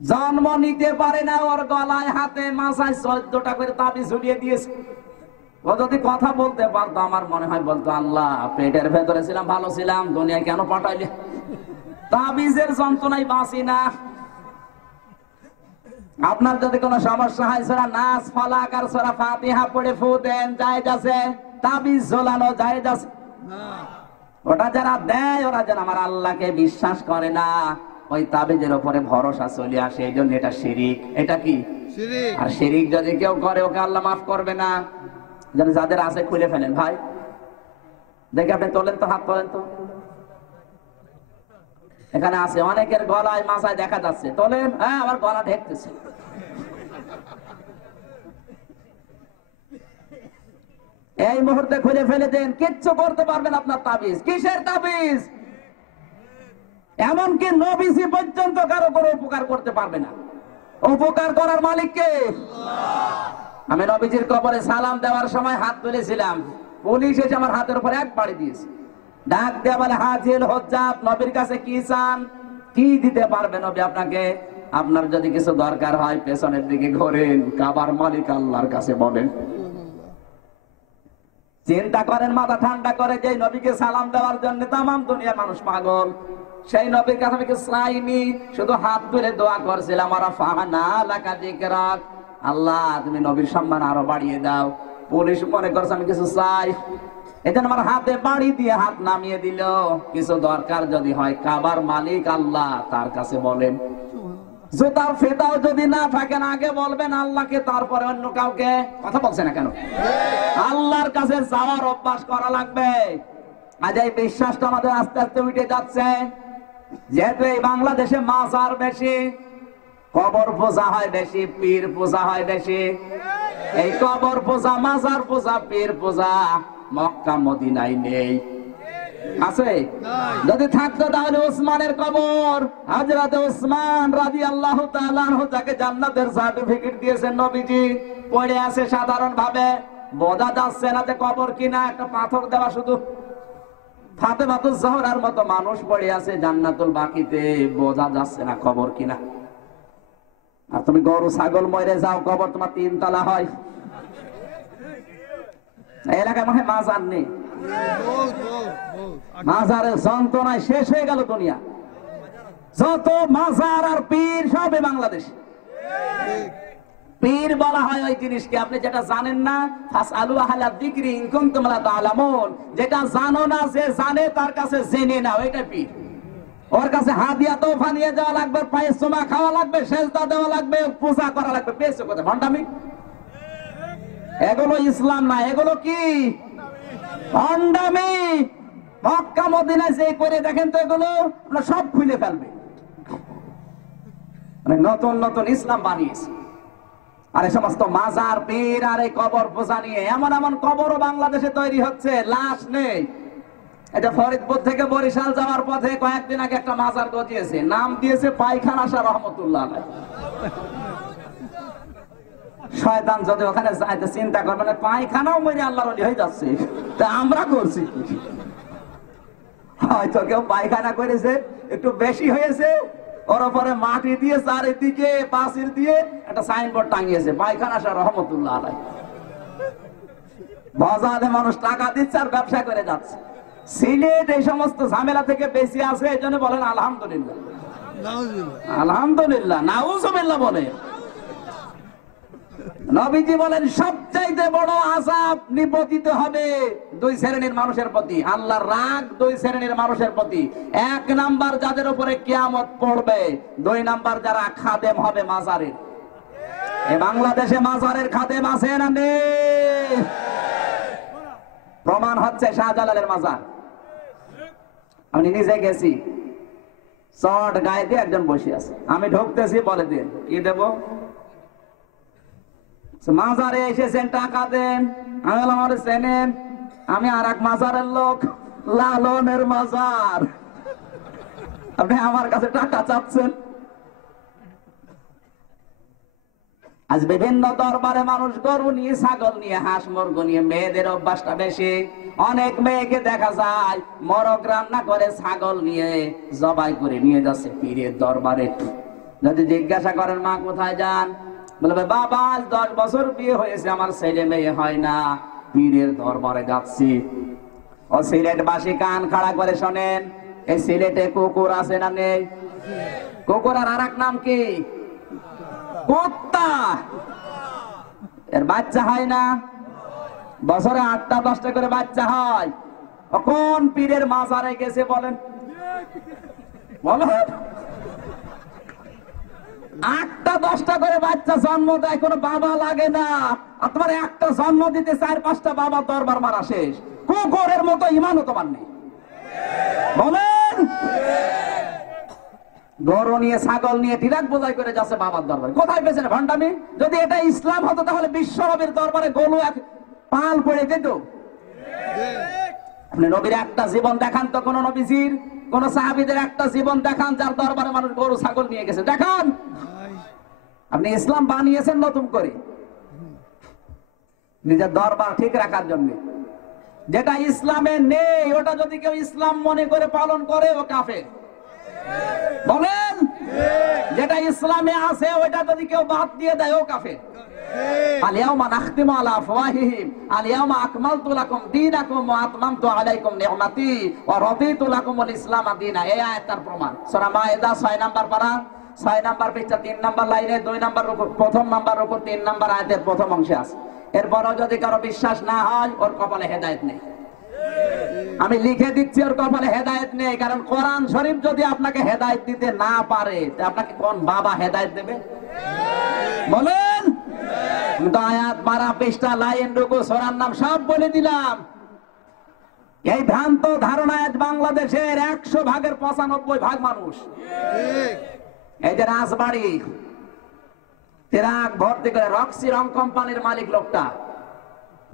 জন্ম নিতে পারে না, ওর গলায়, হাতে, মাথায় 14টা করে তাবিজ ঝুলিয়ে দিয়েছে। ও যদি কথা বলতে পারতো আমার মনে হয় বলতো, আল্লাহ পেটের ভেতরে ছিলাম, ভালো ছিলাম, দুনিয়ায় কেন পাঠাইলে? তাবিজের যন্ত্রণায় বাঁচি না। আপনার যদি কোনো সমস্যা হয়, সূরা নাস, ফালাক আর সূরা ফাতিহা পড়ে ফু দেন, জায়েজ আছে। তাবিজ ঝোলানো জায়েজ আছে। ওটা যারা দেয় ওরা যেন আমার আল্লাহকে বিশ্বাস করে না, ওই তাবিজের উপরে ভরসা চলে আসে। এই জন্য এটা শিরিক। এটা কি? আর শিরিক যদি কেউ করে, ওকে আল্লাহ মাফ করবে না। যাদের আছে খুলে ফেলেন ভাই। দেখে আপনি তোলেন তো, হাত তোলেন তো। এখানে আছে অনেকের গলায় মাথায় দেখা যাচ্ছে, তোলেন। হ্যাঁ, আমার গলা ঢেকতেছে। এই মুহূর্তে খুলে ফেলে দেন, কিচ্ছু করতে পারবেন আপনার তাবিজ। কিসের তাবিজ? এমনকি নবীজি পর্যন্ত কারো কোনো উপকার করতে পারবে না। উপকার করার মালিক কে? আমি নবীজির কবরে সালাম দেওয়ার সময় হাত তুলেছিলাম, পুলিশ এসে আমার হাতের উপর এক বাড়ি দিয়েছে। ডাক দেয়া বলে, হাজিল হজ্জাত, নবীর কাছে কি চান? কি দিতে পারবে নবী আপনাকে? আপনার যদি কিছু দরকার হয় পেছনের দিকে ঘোরেন, কাবার মালিক আল্লাহর কাছে বলেন। চিন্তা করেন, মাথা ঠান্ডা করে, যে নবীকে সালাম দেওয়ার জন্য তামাম দুনিয়ার মানুষ পাগল, সেই নবীর কাছে আমি কিছু চাইনি, শুধু হাত তুলে দোয়া করছিলাম, আল্লাহ তুমি নবীর সম্মান আরো বাড়িয়ে দাও। পুলিশ মনে করছে আমি কিছু চাই, এজন্য আমার হাতে বাড়ি দিয়ে হাত নামিয়ে দিল। কিছু দরকার যদি হয় কাবার মালিক আল্লাহ, তার কাছে বলেন। জুতার ফেতাও যদি না থাকেন আগে বলবেন আল্লাহকে, তারপরে অন্য কাউকে। কথা বলছে না কেন? আল্লাহর কাছে যাওয়ার অভ্যাস করা লাগবে। আজ এই বিশ্বাসটা আমাদের আস্তে আস্তে উঠে যাচ্ছে। যেহেতু এই বাংলাদেশে মাজার বেশি, কবর পূজা হয় বেশি, পীর পূজা হয় বেশি। এই কবর পূজা, মাজার পূজা, পীর পূজা মক্কা মদিনায় নেই। আছে? যদি থাকতো তাহলে উসমানের কবর, হযরত উসমান রাদিয়াল্লাহু তাআলা আনহু, যাকে জান্নাতের সার্টিফিকেট দিয়েছেন নবীজি, পড়ে আছে সাধারণ ভাবে, বোঝা যাচ্ছে না যে কবর কিনা, একটা পাথর দেওয়া শুধু। ফাতেমাতুজ জোহরার মতো মানুষ পড়ে আছে জান্নাতুল বাকিতে, বোঝা যাচ্ছে না কবর কিনা। আর তুমি গরু ছাগল মরে যাও, কবর তোমার 3 তলা হয়। এলাকায় মনে হয় মাজার নেই, মাজারের যন্ত্রণায় শেষ হয়ে গেল দুনিয়া। যত মাজার আর পীর সবে বাংলাদেশ। পীর বলা হয় ওই জিনিসকে, আপনি যেটা জানেন না, ফাসআলু আহলা যিকরি ইন কুনতুম লা তা'লামুন, যেটা জানো না, যে জানে তার কাছে জেনে নাও, এটা পীর। ওর কাছে হাদিয়া তোফা নিয়ে যাওয়া লাগবে, পায়ে চুমা খাওয়া লাগবে, সেজদা দেওয়া লাগবে, পূজা করা লাগবে। পেয়েছো কোথায়? ভণ্ডামি। এগুলো ইসলাম না, এগুলো কি? ভণ্ডামি। মক্কা মদিনায় যে করে দেখেন তো, এগুলো সব খুলে ফেলবে। মানে নতুন নতুন ইসলাম বানিয়েছে। আর এই সমস্ত মাজার, পীর আর এই কবর পূজা নিয়ে এমন এমন কবরও বাংলাদেশে তৈরি হচ্ছে, লাশ নেই। এটা ফরিদপুর থেকে বরিশাল যাওয়ার পথে কয়েকদিন আগে একটা মাজার গজিয়েছে, নাম দিয়েছে পায়খানা শাহ রহমতুল্লাহ আলাইহি। শয়তান যদি ওখানে যাইতে চিন্তা করবে, মানে পায়খানাও মরে আল্লাহর ওলি হয়ে যাচ্ছে, তা আমরা করছি কি? হয়তো কেউ পায়খানা করেছে, একটু বেশি হয়েছে, ওর উপরে মাটি দিয়ে চারিদিকে পাঁচিল দিয়ে একটা সাইনবোর্ড টাঙিয়েছে, পায়খানা শাহ রহমতুল্লাহ আলাইহি। বাজারে মানুষ টাকা দিচ্ছে আর ব্যবসা করে যাচ্ছে। সিলেট এই সমস্ত ঝামেলা থেকে বেশি আছে, এই জন্য বলেন আলহামদুলিল্লাহ। আলহামদুলিল্লাহ, নাউজুবিল্লাহ বলে। নবীজি বলেন সবচাইতে বড় আযাব নিপতিত হবে 2 শ্রেণীর মানুষের প্রতি। আল্লাহর রাগ 2 শ্রেণীর মানুষের প্রতি। 1 নাম্বার যাদের উপরে কিয়ামত পড়বে, 2 নাম্বার যারা খাদেম হবে মাজারের। এই বাংলাদেশে মাজারের খাদেম আছে না নেই? প্রমাণ হচ্ছে শাহজালালের মাজার। আমি নিজে গেছি, চট গায়ে দিয়ে একজন বসে আছে, আমি ঢুকতেছি, বলে দিন কি দেব? মাজারে এসেছেন, টাকা দেন। আমি বললাম আমার চেনেন? আমি আর এক মাজারের লোক, লালনের মাজার, আপনি আমার কাছে টাকা চাচ্ছেন? আজ বিভিন্ন দরবারে মানুষ গরু নিয়ে, ছাগল নিয়ে, হাঁস মুরগি নিয়ে, মেয়েদের অভ্যাসটা বেশি। অনেক মেয়েকে দেখা যায় মরক রান্না করে ছাগল নিয়ে জবাই করে নিয়ে যাচ্ছে পীরের দরবারে। যদি জিজ্ঞাসা করেন মা কোথায় যান, বলবে বাবা আজ 10 বছর বিয়ে হয়েছে, আমার ছেলে মেয়ে হয় না, পীরের দরবারে যাচ্ছি। ও সিলেটবাসী কান খাড়া করে শোনেন, এই সিলেটে কুকুর আছে না নেই? কুকুর আর আরেক নাম কি? কুত্তা। এর বাচ্চা হয় না? বছরে 8টা 10টা করে বাচ্চা হয়। কোন পীরের মাজারে গেছে বলেন? বলো, 8টা 10টা করে বাচ্চা জন্ম দেয়, কোনো বাবা লাগে না। আর তোমার একটা জন্ম দিতে 4-5টা বাবা দরবার মারা শেষ। কুকুরের মতো ইমানও তোমার নেই। বলেন, গরু নিয়ে ছাগল নিয়ে টিরাক বোঝাই করে যাচ্ছে বাবার দরবারে, কোথায় পেয়েছেন ভণ্ডামি? যদি এটা ইসলাম হতো তাহলে বিশ্ব নবীর দরবারে গরু এক পাল পড়ে যেত। আপনি নবীর একটা জীবন দেখান তো, কোন নবীজির কোন সাহাবীদের একটা জীবন দেখান যার দরবারে মানুষ গরু ছাগল নিয়ে গেছে, দেখান। আপনি ইসলাম বানিয়েছেন নতুন করে নিজের দরবার ঠিক রাখার জন্য। যেটা ইসলামে নেই ওটা যদি কেউ ইসলাম মনে করে পালন করে ও কাফের। বলেন, যেটা ইসলামে আছে ওটা যদি কেউ বাদ দিয়ে দেয় ও কাফের। আলিয়াউমা নাখতিমু আলা আফওয়াহিহিম আলিয়াউমা আকমালতু লাকুম দীনাকুম ওয়া আতমামতু আলাইকুম নি'মাতি ওয়া রাদিতু লাকুমুল ইসলাম দীনা। এই আয়াতের প্রমাণ সূরা মায়েদা 6 নাম্বার পারা, 6 নাম্বার পৃষ্ঠা 3 নাম্বার লাইনে 2 নাম্বার প্রথম নাম্বার উপর 3 নাম্বার আয়াতের প্রথম অংশে আছে। এরপরও যদি কারো বিশ্বাস না হয় ওর কপালে হেদায়েত নেই। আমি লিখে দিচ্ছি ওর কপালে হেদায়েত নেই, কারণ কোরআন শরীফ যদি আপনাকে হেদায়েত দিতে না পারে আপনাকে কোন বাবা হেদায়েত দেবে? বলেন, তো আয়াত মারা পৃষ্ঠা লাইন রুকু সূরার নাম সব বলে দিলাম। এই ভ্রান্ত ধারণা আজ বাংলাদেশের 100 ভাগের 95 ভাগ মানুষ। এই যে রাজবাড়ি ট্রাক ভর্তি করে রক্সি রং কোম্পানির মালিক লোকটা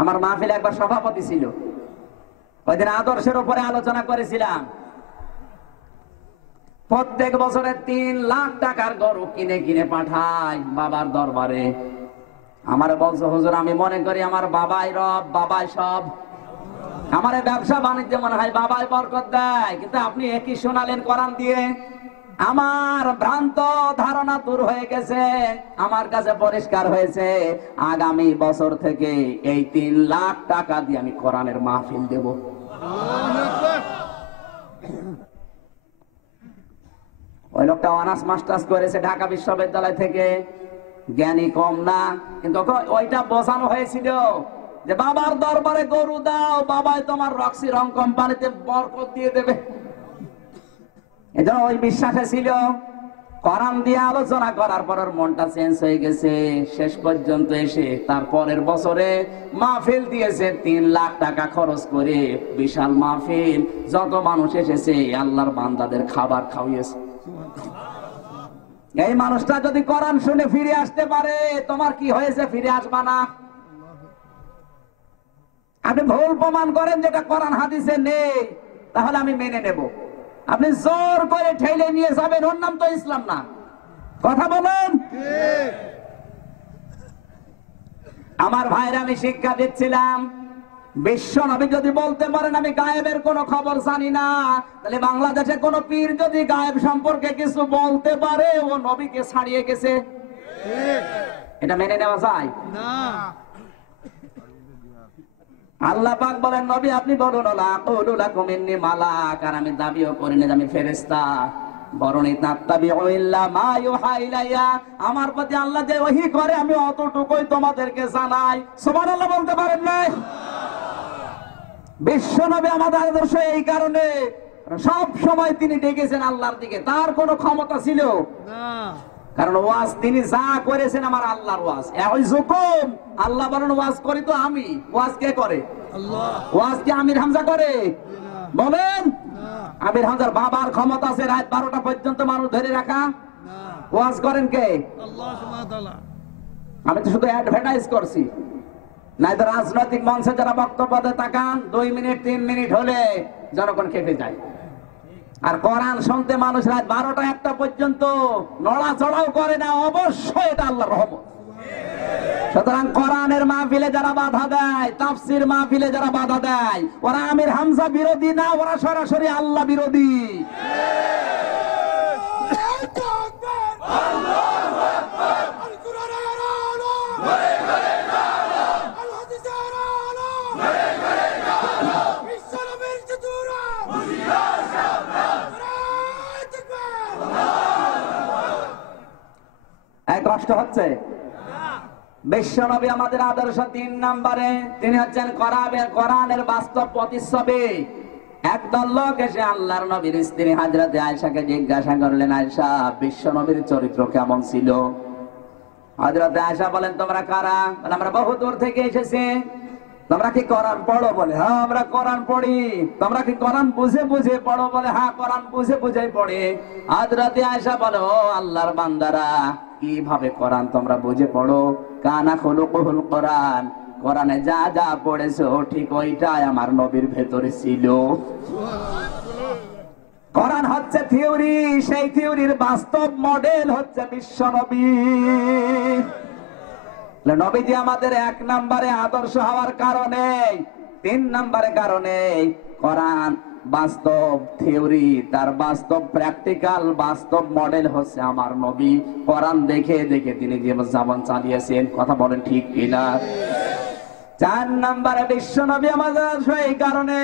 আমার মাহফিলে একবার সভাপতি ছিল। ওই দিন আদর্শের উপরে আলোচনা করেছিলাম। প্রত্যেক বছরে 3 লাখ টাকার গরু কিনে কিনে পাঠায় বাবার দরবারে। আমার বলছে, হুজুর আমি মনে করি আমার বাবাই রব, বাবাই সব। আমার ব্যবসা বাণিজ্য মনে হয় বাবাই বরকত দেয়, কিন্তু আপনি একই শোনালেন কোরআন দিয়ে। আমার ভ্রান্ত ধারণা দূর হয়ে গেছে, আমার কাছে পরিষ্কার হয়েছে। আগামী বছর থেকে এই 3 লাখ টাকা দিয়ে আমি কোরআনের মাহফিল দেব। ওই লোকটা অনার্স মাস্টার্স করেছে ঢাকা বিশ্ববিদ্যালয় থেকে, জ্ঞানী কম না, কিন্তু ওইটা বোঝানো হয়েছিল যে বাবার দরবারে গরু দাও, বাবাই তোমার রক্সি রং কোম্পানিতে বরকত দিয়ে দেবে। এজন্য ওই বিশ্বাসে ছিল। কোরআন দিয়ে আলোচনা করার পর ওর মনটা চেঞ্জ হয়ে গেছে। শেষ পর্যন্ত এসে তার পরের বছরে মাহফিল দিয়েছে 3 লাখ টাকা খরচ করে, বিশাল মাহফিল, যত মানুষ এসেছে আল্লাহর বান্দাদের খাবার খাওয়িয়েছে। এই মানুষটা যদি কোরআন শুনে ফিরে আসতে পারে, তোমার কি হয়েছে? ফিরে আসবা না। আপনি ভুল প্রমাণ করেন যেটা কোরআন হাদিসে নেই, তাহলে আমি মেনে নেব। আপনি জোর করে ঠেলে নিয়ে যাবেন, ওর নাম তো ইসলাম না। কথা বলেন। আমার ভাইরা, আমি শিক্ষা দিচ্ছিলাম, বিশ্ব নবী যদি বলতে পারেন আমি গায়েবের কোনো খবর জানি না, তাহলে বাংলাদেশে কোন পীর যদি গায়েব সম্পর্কে কিছু বলতে পারে ও নবীকে ছাড়িয়ে গেছে। এটা মেনে নেওয়া যায় না। আল্লাহ পাক বলেন, নবী আপনি বলুন লা আকুলু লাকুম ইন্নী মালাক, আর আমি দাবিও করি না আমি ফেরেশতা, বরং তাত্তাবিউ ইল্লা মা ইউহা ইলাইয়া, আমার প্রতি আল্লাহ যে ওহী করে আমি অতটুকুই তোমাদেরকে জানাই। সুবহানাল্লাহ বলতে পারেন না? বিশ্ব নবী আমাদের আদর্শ এই কারণে সব সময় তিনি ডেকেছেন আল্লাহর দিকে, তার কোনো ক্ষমতা ছিল না, কারণ ওয়াজ তিনি যা করেছেন আমার আল্লাহর ওয়াজ। ইয়াউযুকুম, আল্লাহ বলেন ওয়াজ করি তো আমি, ওয়াজ কে করে? আল্লাহ। ওয়াজ কি আমির হামজা করে? বলেন, আমির হামজার বাবার ক্ষমতা আছে রাত 12টা পর্যন্ত মানুষ ধরে রাখা? ওয়াজ করেন কে? আল্লাহ সুবহানাহু ওয়া তাআলা। আমি তো শুধু অ্যাডভার্টাইজ করছি। নাই তো রাজনৈতিক মঞ্চে যারা বক্তব্য দেয় তাকান, 2 মিনিট 3 মিনিট হলে জনগণ খেপে যায়। আর কোরআন শুনতে মানুষ রাত 12টা 1টা পর্যন্ত নড়াচড়াও করে না, অবশ্যই এটা আল্লাহর রহমত। সুতরাং কোরআনের মাহফিলে যারা বাধা দেয়, তাফসীর মাহফিলে যারা বাধা দেয়, ওরা আমির হামজা বিরোধী না, ওরা সরাসরি আল্লাহ বিরোধী। কষ্ট হচ্ছে? বিশ্ব নবী আমাদের আদর্শ 3 নম্বরে, তিনি হচ্ছেন কোরআনের বাস্তব প্রতিচ্ছবি। একদল লোক এসে আল্লাহর নবীর স্ত্রী হযরত আয়েশাকে জিজ্ঞাসা করলেন, আয়েশা বিশ্ব নবীর চরিত্র কেমন ছিল? হযরত আয়েশা বলেন, তোমরা কারা? আমরা বহু দূর থেকে এসেছি। তোমরা কি কোরআন পড়ো? বলে হ্যাঁ আমরা কোরআন পড়ি। তোমরা কি কোরআন বুঝে বুঝে পড়ো? বলে হ্যাঁ কোরআন বুঝে বুঝে পড়ে। হযরতে আয়েশা বলে, ও আল্লাহর বান্দারা, কিভাবে কোরআন তোমরা বুঝে পড়ো? কানা খুলুকুল কোরআন, কোরআনে যা যা পড়েছো ঠিক ওইটাই আমার নবীর ভেতরে ছিল। কোরআন হচ্ছে থিওরি, সেই থিওরির বাস্তব মডেল হচ্ছে বিশ্ব নবী। নবীজি আমাদের 1 নম্বরে আদর্শ হওয়ার কারণে, 3 নম্বরে কারণে কোরআন বাস্তব থিওরি, তার বাস্তব প্র্যাকটিক্যাল বাস্তব মডেল হচ্ছে আমার নবী। কোরআন দেখে দেখে তিনি জীবন চালিয়েছেন। কথা বলেন ঠিক কিনা? 4 নম্বরে বিশ্ব নবী আমাদের সেই কারণে,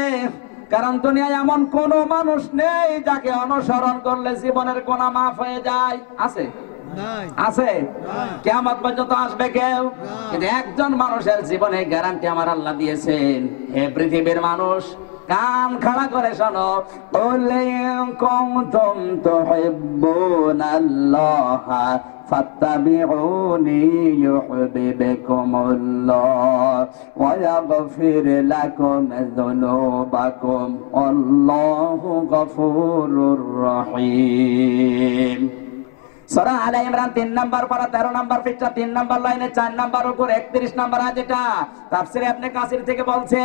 কারণ দুনিয়ায় এমন কোন মানুষ নেই যাকে অনুসরণ করলে জীবনের গুনাহ মাফ হয়ে যায়। আছে? আছে? কিয়ামত পর্যন্ত আসবে কেউ? কিন্তু একজন মানুষের জীবনে গ্যারান্টি আমার আল্লাহ দিয়েছেন। হে পৃথিবীর মানুষ, কান খাড়া করে শোনো, কুনতুম তুহিব্বুনাল্লাহ ফাত্তাবিউনি ইউহিব্বুকুমুল্লাহ ওয়া ইয়াগফির লাকুম যুনুবাকুম আল্লাহু গফুরুর রহিম। সূরা আলে ইমরান 3 নাম্বার পারা 13 নাম্বার পৃষ্ঠা 3 নাম্বার লাইনে 4 নাম্বার উপর 31 নাম্বার আয়াত। এটা তাফসীরে ইবনে কাসির থেকে বলছে,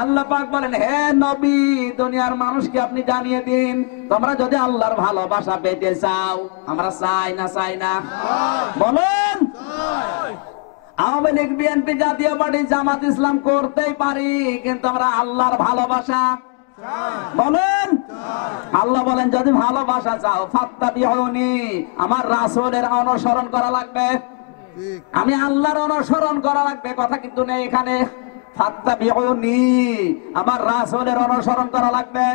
আল্লাহ পাক বলেন, হে নবী, দুনিয়ার মানুষকে আপনি জানিয়ে দিন, তোমরা যদি আল্লাহর ভালোবাসা পেতে চাও, আমরা চাই না? চাই না? বলেন। আওয়ামী লীগ, বিএনপি, জাতীয় পার্টি, জামাত, ইসলাম করতেই পারি, কিন্তু আমরা আল্লাহর ভালোবাসা বলেন। আল্লাহ বলেন, যদি ভালোবাসা চাও ফাত্তাবিউনি, আমার রাসূলের অনুসরণ করা লাগবে। আমি আল্লাহর অনুসরণ করা লাগবে, কথা কিন্তু নেই এখানে। ফাত্তাবিউনি, আমার রাসূলের অনুসরণ করা লাগবে।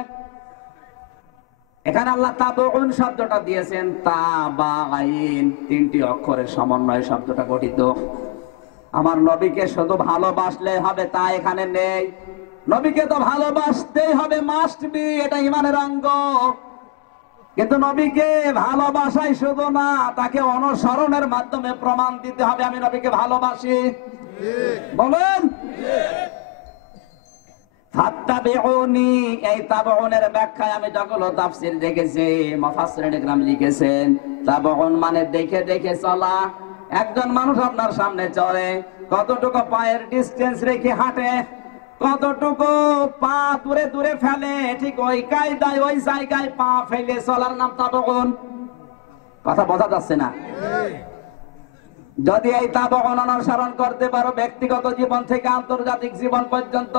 এখানে আল্লাহ তাবউন শব্দটা দিয়েছেন, তাবাইন, 3টি অক্ষরের সমন্বয়ে শব্দটা গঠিত। আমার নবীকে শুধু ভালোবাসলে হবে তা এখানে নেই। নবীকে তো ভালোবাসতেই হবে, মাস্ট বি, এটা ঈমানের অঙ্গ। কিন্তু নবীকে ভালোবাসাই শুধু না, তাকে অনুসরণের মাধ্যমে প্রমাণ দিতে হবে আমি নবীকে ভালোবাসি। বলেন। ফাত্তাবিউনি, এই তাবউনের ব্যাখ্যায় আমি যখন তাফসীর দেখেছি, মুফাসসিরিন ইকরাম লিখেছেন, তাবউন মানে দেখে দেখে চলা। একজন মানুষ আপনার সামনে চলে, কতটুকু পায়ের ডিসটেন্স রেখে হাঁটে, কতটুকু পা দূরে দূরে ফেলে, ঠিক ওই কায়দায় ওই জায়গায় পা ফেলে চলার নাম তাবউন। কথা বোঝা যাচ্ছে না? যদি এই তাবউন অনুসরণ করতে পারো ব্যক্তিগত জীবন থেকে আন্তর্জাতিক জীবন পর্যন্ত,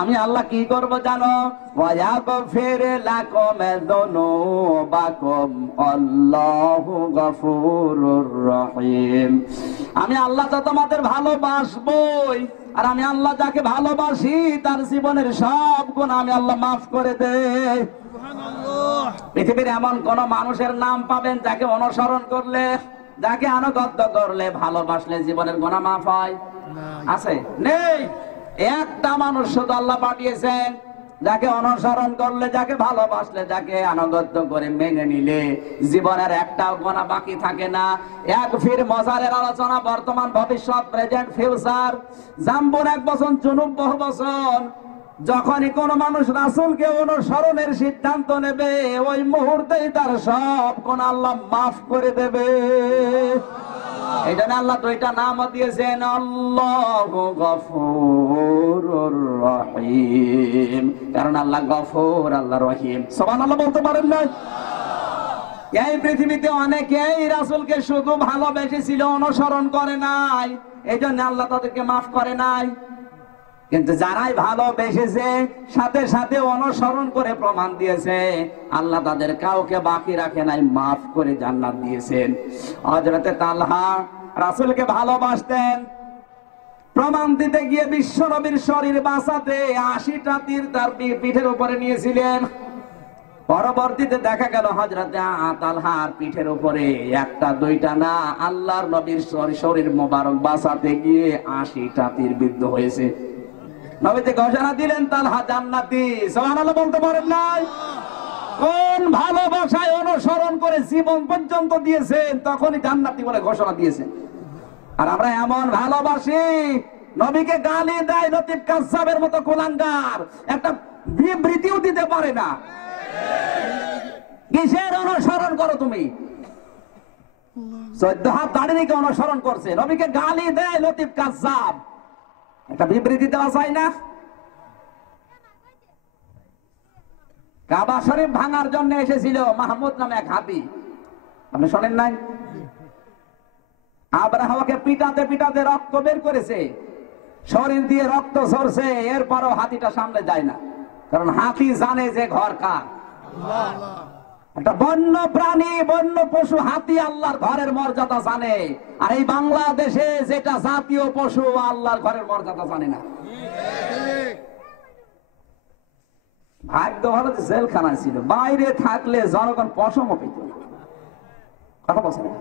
আমি আল্লাহ কি করব জানো? ওয়া ইয়াগফির লাকুম যুনুবাকুম আল্লাহু গফুরুর রহিম। আমি আল্লাহ তো তোমাদের ভালোবাসবই, আর আমি আল্লাহ যাকে ভালোবাসি তার জীবনের সব গুনাহ আমি আল্লাহ মাফ করে দেই। সুবহানাল্লাহ। পৃথিবীর এমন কোন মানুষের নাম পাবেন যাকে অনুসরণ করলে, যাকে আনুগত্য করলে, ভালোবাসলে জীবনের গুনাহ মাফ হয়? আছে? নেই। একটা মানুষ শুধু আল্লাহ পাঠিয়েছেন, যাকে অনুসরণ করলে, যাকে ভালোবাসলে, যাকে আনুগত্য করে মেনে নিলে জীবনের একটাও গুনাহ বাকি থাকে না। এক ফির মজারের আলোচনা, বর্তমান, ভবিষ্যৎ, প্রেজেন্ট, ফিউচার। জাম্বুর 1 বছর, জুনুব বহু বছর। যখনই কোন মানুষ রাসূলকে অনুসরণের সিদ্ধান্ত নেবে, ওই মুহূর্তেই তার সব গুনাহ আল্লাহ মাফ করে দেবে। এই জন্য আল্লাহ 2টা নাম দিয়েছেন, আল্লাহু গফুরুর রহিম। কারণ আল্লাহ গফুর, আল্লাহ রহিম। সুবহানাল্লাহ বলতে পারেন না? এই পৃথিবীতে অনেকেই রাসূলকে শুধু ভালোবেসেছিল, অনুসরণ করে নাই, এই জন্য আল্লাহ তাদেরকে মাফ করে নাই। কিন্তু যারাই ভালোবেসেছে, সাথে সাথে অনুসরণ করে প্রমাণ দিয়েছে, আল্লাহ তাদের কাউকে বাকি রাখে নাই, মাফ করে জান্নাত দিয়েছেন। হযরতে তালহা রাসূলকে ভালোবাসতেন, প্রমাণ দিতে গিয়ে বিশ্ব নবীর শরীর বাঁচাতে 80টা তীর তার পিঠের উপরে নিয়েছিলেন। পরবর্তীতে দেখা গেল হযরতে তালহার পিঠের উপরে 1টা 2টা না, আল্লাহর নবীর শরীর মোবারক বাঁচাতে গিয়ে 80টা তীর বিদ্ধ হয়েছে। নবীতে ঘোষণা দিলেন, তালহা জান্নাতি। সুবহানাল্লাহ বলতে পারেন না? কোন ভালোবাসায় অনুসরণ করে জীবন পর্যন্ত দিয়েছেন, তখনই জান্নাতি বলে ঘোষণা দিয়েছেন। আর আমরা এমন ভালোবাসি, নবীকে গালি দেয় লতিফ কাজ্জাবের মতো কুলাঙ্গার, একটা বিবৃতিও দিতে পারে না। কিসের অনুসরণ করো তুমি? 14 হাত দাঁড়িয়ে অনুসরণ করছে, নবীকে গালি দেয় লতিফ কাজ্জাব, একটা বিবৃতি দেওয়া যায় না? কাবা শরীফ ভাঙার জন্য এসেছিল মাহমুদ নামে এক হাতি, আপনি শোনেন নাই? আব্রাহাকে পিটাতে পিটাতে রক্ত বের করেছে, শরীর দিয়ে রক্ত ঝরছে, এরপরও হাতিটা সামনে যায় না, কারণ হাতি জানে যে ঘর কার। একটা বন্য প্রাণী, বন্য পশু হাতি আল্লাহর ঘরের মর্যাদা জানে, আর এই বাংলাদেশে যেটা জাতীয় পশু আল্লাহর ঘরের মর্যাদা জানে না। ভাগ্য ভালো যে জেলখানায় ছিল, বাইরে থাকলে জনগণ পশম পেত না। কথা বলছে না?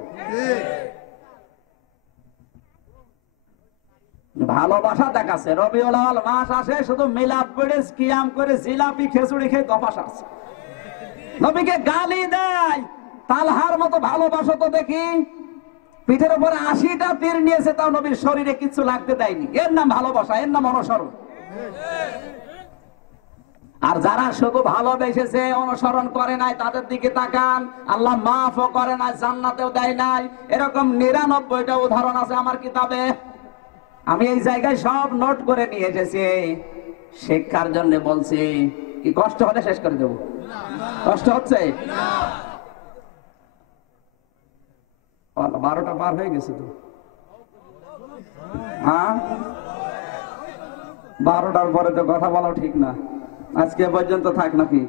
ভালোবাসা দেখাচ্ছে, রবিউল আউয়াল মাস আসে শুধু মিলাদ পড়ে কিয়াম করে জিলাপি খিচুড়ি খেয়ে গপাস আছে, নবীকে গালি দেয়। তালহার মতো ভালোবাসা তো দেখি, পিঠের উপরে 80টা তীর নিয়েছে, তাও নবীর শরীরে কিছু লাগতে দেয়নি। এর নাম ভালোবাসা, এর নাম অনুসরণ। আর যারা শুধু ভালোবেসেছে অনুসরণ করে নাই, তাদের দিকে তাকান, আল্লাহ মাফও করে নাই, জান্নাতেও দেয় নাই। এরকম 99টা উদাহরণ আছে আমার কিতাবে, আমি এই জায়গায় সব নোট করে নিয়ে এসেছি, শিক্ষার জন্য বলছি। কি কষ্ট হলে শেষ করে দেব? কষ্ট হচ্ছে? 12টা পার হয়ে গেছে তো, হ্যাঁ 12টার পরে তো কথা বলা ঠিক না। আজকে পর্যন্ত থাক নাকি?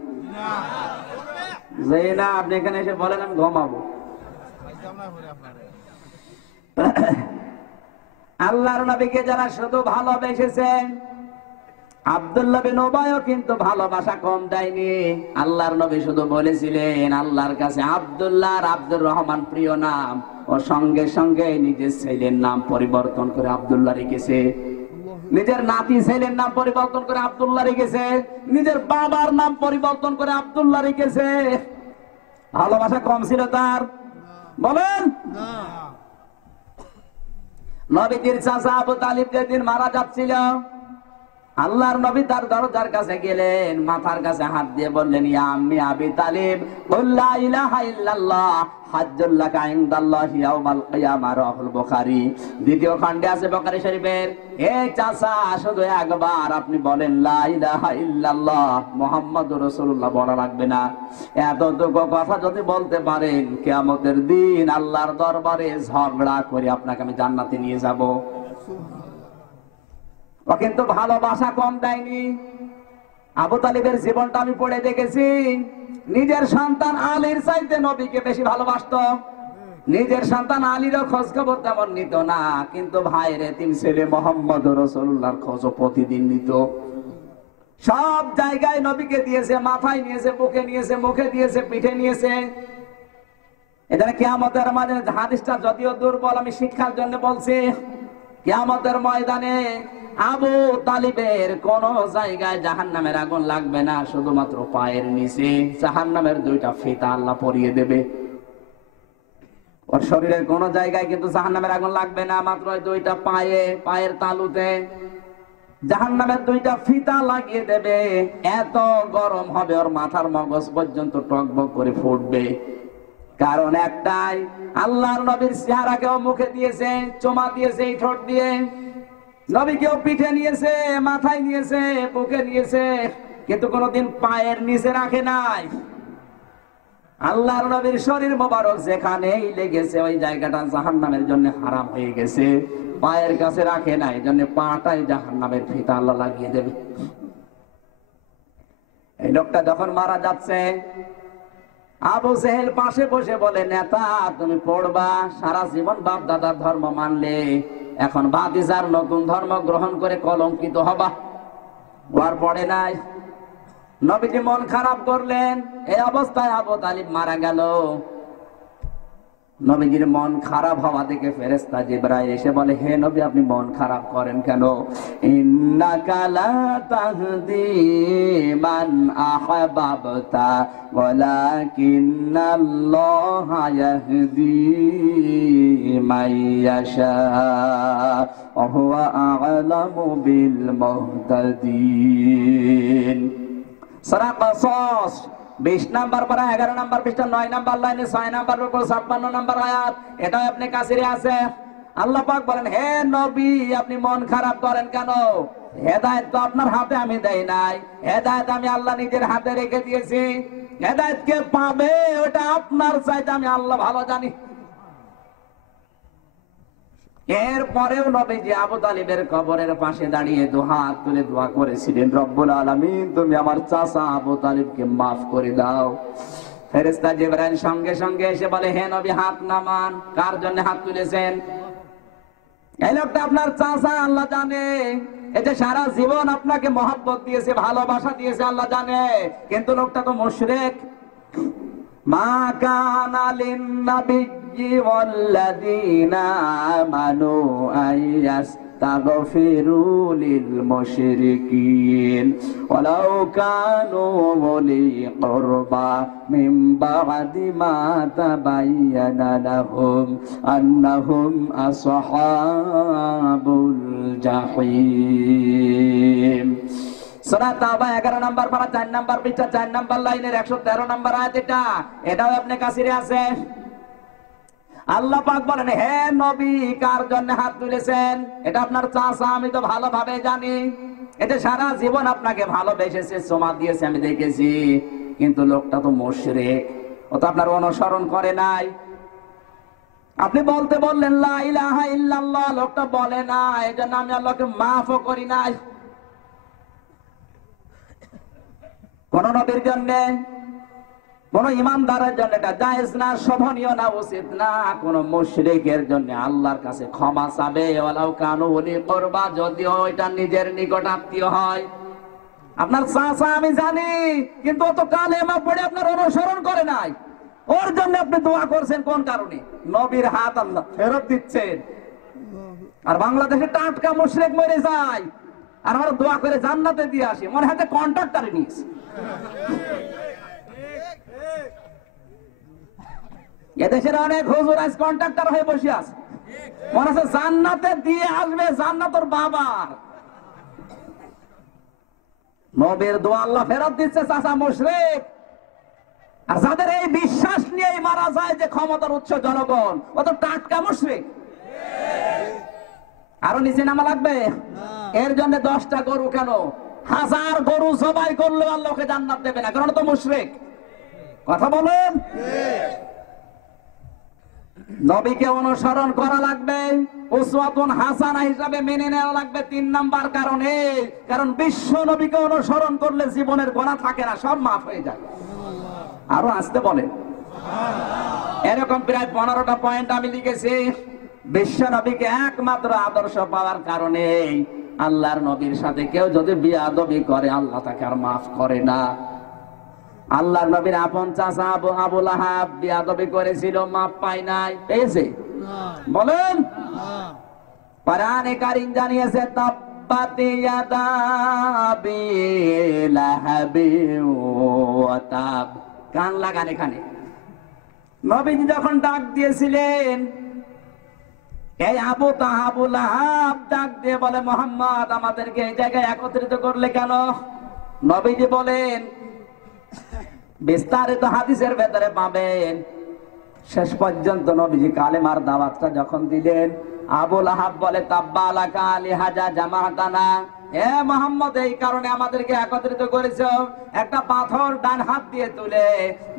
যে না আপনি এখানে এসে বলেন আমি ঘুমাবো। আল্লাহর নবীকে যারা শুধু ভালোবেসেছেন, আব্দুল্লাহ বিন উবাইও কিন্তু ভালোবাসা কম দেয়নি। আল্লাহর নবী শুধু বলেছিলেন আল্লাহর কাছে আব্দুল্লাহ আর আব্দুর রহমান প্রিয় নাম, ও সঙ্গে সঙ্গে নিজের ছেলের নাম পরিবর্তন করে আব্দুল্লাহ রেখেছে, নিজের নাতি ছেলের নাম পরিবর্তন করে আব্দুল্লাহ রেখেছে, নিজের বাবার নাম পরিবর্তন করে আব্দুল্লাহ রেখেছে। ভালোবাসা কম ছিল তার? বলেন। নবীজির চাচা আবু তালিব যেদিন মারা যাচ্ছিল, আল্লাহর নবী তার দরজার কাছে গেলেন, মাথার কাছে হাত দিয়ে বললেন, ইয়া আম্মি আবি তালিব কুল লা ইলাহা ইল্লাল্লাহ হাজ্জুল লাকা ইনদাল্লাহি ইয়াউমাল কিয়ামাহ। রাহুল বুখারী, দ্বিতীয় খণ্ডে আছে বুখারী শরীফের। হে চাচা, শুধু একবার আপনি বলেন লা ইলাহা ইল্লাল্লাহ মুহাম্মাদুর রাসূলুল্লাহ, বলা লাগবে না। এতটুকু কথা যদি বলতে পারেন, কিয়ামতের দিন আল্লাহর দরবারে ঝগড়া করে আপনাকে আমি জান্নাতে নিয়ে যাব। ও কিন্তু ভালোবাসা কম দেয়নি। আবু তালিবের জীবনটা আমি পড়ে দেখেছি, নিজের সন্তান আলীর চাইতে নবীকে বেশি ভালোবাসতো। নিজের সন্তান আলীরও খোঁজ খবর তেমন নিত না, কিন্তু ভাইয়ের এতিম ছেলে মুহাম্মদ রাসূলুল্লাহর খোঁজ প্রতিদিন নিত। সব জায়গায় নবীকে দিয়েছে, মাথায় নিয়েছে, বুকে নিয়েছে, মুখে দিয়েছে, পিঠে নিয়েছে। এটা কিয়ামতের মাঝে, হাদিসটা যদিও দুর্বল, আমি শিক্ষার জন্য বলছি, কিয়ামতের ময়দানে আবু তালিবের কোন জায়গায় জাহান্নামের আগুন লাগবে না, শুধুমাত্র পায়ের নিচে জাহান্নামের 2টা ফিতা আল্লাহ পরিয়ে দেবে। ওর শরীরের কোন জায়গায় কিন্তু জাহান্নামের আগুন লাগবে না, মাত্র 2টা পায়ে, পায়ের তালুতে জাহান্নামের 2টা ফিতা লাগিয়ে দেবে। এত গরম হবে, ওর মাথার মগজ পর্যন্ত টকবক করে ফুটবে। কারণ একটাই, আল্লাহর নবীর চেহারাকেও মুখে দিয়েছে, চুমা দিয়েছে এই ঠোঁট দিয়ে, নবীকেও পিঠে নিয়েছে, মাথায় নিয়েছে, বুকে নিয়েছে, কিন্তু কোনদিন পায়ের নিচে রাখে নাই। আল্লাহর নবীর শরীর মোবারক যেখানেই লেগেছে, ওই জায়গাটা জাহান্নামের জন্য হারাম হয়ে গেছে। পায়ের কাছে রাখে নাই, এই জন্য পাটাই জাহান্নামের ফিতা আল্লাহ লাগিয়ে দেবে। এই লোকটা যখন মারা যাচ্ছে, আবু জেহেল পাশে বসে বলে, নেতা তুমি পড়বা, সারা জীবন বাপ দাদার ধর্ম মানলে, এখন ভাতিজার নতুন ধর্ম গ্রহণ করে কলঙ্কিত হবা। আর পড়ে নাই। নবীজি মন খারাপ করলেন। এই অবস্থায় আবু তালিব মারা গেল। নবীজির মন খারাপ হওয়া দেখে ফেরেশতা জিবরাইল এসে বলে, হে নবী, আপনি মন খারাপ করেন কেন? ইন্নাকা লা তাহদি মান আহবাবতা ওয়ালাকিন্নাল্লাহা ইয়াহদি মান ইয়াশা ওয়া হুয়া আ'লামু বিল মুহতাদিন। সূরা কাসাস 20 নাম্বার পারা 11 নাম্বার পৃষ্ঠা 9 নাম্বার লাইনে 6 নাম্বার উপর 56 নাম্বার আয়াত। এটা আপনি কাছেরে আছে। আল্লাহ পাক বলেন, হে নবী, আপনি মন খারাপ করেন কেন? হেদায়েত তো আপনার হাতে আমি দেই নাই, হেদায়েত আমি আল্লাহ নিজের হাতে রেখে দিয়েছি। হেদায়েত কে পাবে ওটা আপনার চাইতে আমি আল্লাহ ভালো জানি। এরপরেও নবীজি আবু তালিবের কবরের পাশে দাঁড়িয়ে দুহাত তুলে দোয়া করেছিলেন, রব্বুল আলামিন, তুমি আমার চাচা আবু তালিবকে মাফ করে দাও। ফেরেশতা জিবরাইল সঙ্গে সঙ্গে এসে বলে, হে নবী, হাত নামান। কার জন্য হাত তুলেছেন? এই লোকটা আপনার চাচা, আল্লাহ জানে। এই যে সারা জীবন আপনাকে মহব্বত দিয়েছে, ভালোবাসা দিয়েছে, আল্লাহ জানে। কিন্তু লোকটা তো মুশরিক। মা কানা লিন-নাবিয়্যি ওয়াল্লাযীনা আমানু আইয়াস্তাগফিরু লিল-মুশরিকিন ওয়ালাউ কানু উলি কুরবা মিন বা'দি মা তাবায়্যানা লাহুম আন্নাহুম আসহাবুল জাহিম। সূরা তাওবা 11 নাম্বার পারা 4 নাম্বার পৃষ্ঠা 4 নাম্বার লাইনের 113 নাম্বার আয়াত। এটাও আপনি কাছেরে আছে। আল্লাহ পাক বলেন, হে নবী, কার জন্য হাত তুলেছেন? এটা আপনার চাচা, আমি তো ভালোভাবে জানি। এটা সারা জীবন আপনাকে ভালোবেসেছে, সোমা দিয়েছে, আমি দেখেছি। কিন্তু লোকটা তো মুশরিক, ও তো আপনার অনুসরণ করে নাই। আপনি বলতে বললেন লা ইলাহা ইল্লাল্লাহ, লোকটা বলে না, এজন্য আমি আল্লাহকে মাফও করি নাই। কোন নবীর জন্য, কোন ইমানদারের জন্য এটা জায়েজ না, শোভনীয় না, উচিত না। কোন মুশরিকের জন্য আল্লাহর কাছে ক্ষমা চাবে, ওয়ালাউ কানু উলি কুরবা, যদিও এটা নিজের নিকট আত্মীয় হয়। আপনার চাচা আমি জানি, কিন্তু ও তো কালেমা পড়ে আপনার অনুসরণ করে নাই। ওর জন্য আপনি দোয়া করছেন কোন কারণে? নবীর হাত আল্লাহ ফেরত দিচ্ছেন। আর বাংলাদেশে টাটকা মুশরিক মরে যায়, আর আমরা দোয়া করে জান্নাতে দিয়ে আসি, মনে হয় কন্ট্রাক্টরে নিয়েছি। এদেশের অনেক হুজুর আজ কন্ট্রাক্টর হয়ে বসে আছে, মনে হচ্ছে জান্নাতে দিয়ে আসবে, জান্নাত ওর বাবার। নবীর দোয়া আল্লাহ ফেরত দিচ্ছে, চাচা মুশরিক। আর যাদের এই বিশ্বাস নিয়েই মারা যায় যে ক্ষমতার উৎস জনগণ, ও তো টাটকা মুশরিক। আরো নিচে নামা লাগবে? এর জন্য 10টা গরু কেন, 1000 গরু জবাই করলেও আল্লাহকে জান্নাত দেবে না, কারণ তো মুশরিক। কথা বলেন। নবীকে অনুসরণ করা লাগবে, উসওয়াতুন হাসানা হিসাবে মেনে নেওয়া লাগবে। 3 নাম্বার কারণে, কারণ বিশ্ব নবীকে অনুসরণ করলে জীবনের গুনাহ থাকে না, সব মাফ হয়ে যায়। আরো আসতে বলেন। এরকম প্রায় 15টা পয়েন্ট আমি লিখেছি। বিশ্ব নবীকে একমাত্র আদর্শ পাওয়ার কারণে আল্লাহর নবীর সাথে কেউ যদি বিয়াদবি করে, আল্লাহ তাকে আর মাফ করে না। আল্লাহর নবীর আপন চাচা আবু লাহাব বিয়াদবি করেছিল, মাফ পায় নাই, পেয়েছে? বলেন। কোরআনে কারীম জানিয়েছে, তাব্বাত ইয়াদা আবি লাহাবি ওয়া তাব। কান লাগান এখানে। নবীজি যখন ডাক দিয়েছিলেন, এই আবু লাহাব ডাক দিয়ে বলে, মুহাম্মদ, আমাদেরকে এই জায়গায় একত্রিত করলে কেন? নবীজি বলেন, বিস্তারিত হাদিসের ভেতরে পাবেন। শেষ পর্যন্ত নবীজি কালেমার দাওয়াতটা যখন দিলেন, আবু লাহাব বলে, তাব্বা লাকা লিহাজা জামাতানা, হে মুহাম্মদ, এই কারণে আমাদেরকে একত্রিত করেছো। একটা পাথর ডান হাত দিয়ে তুলে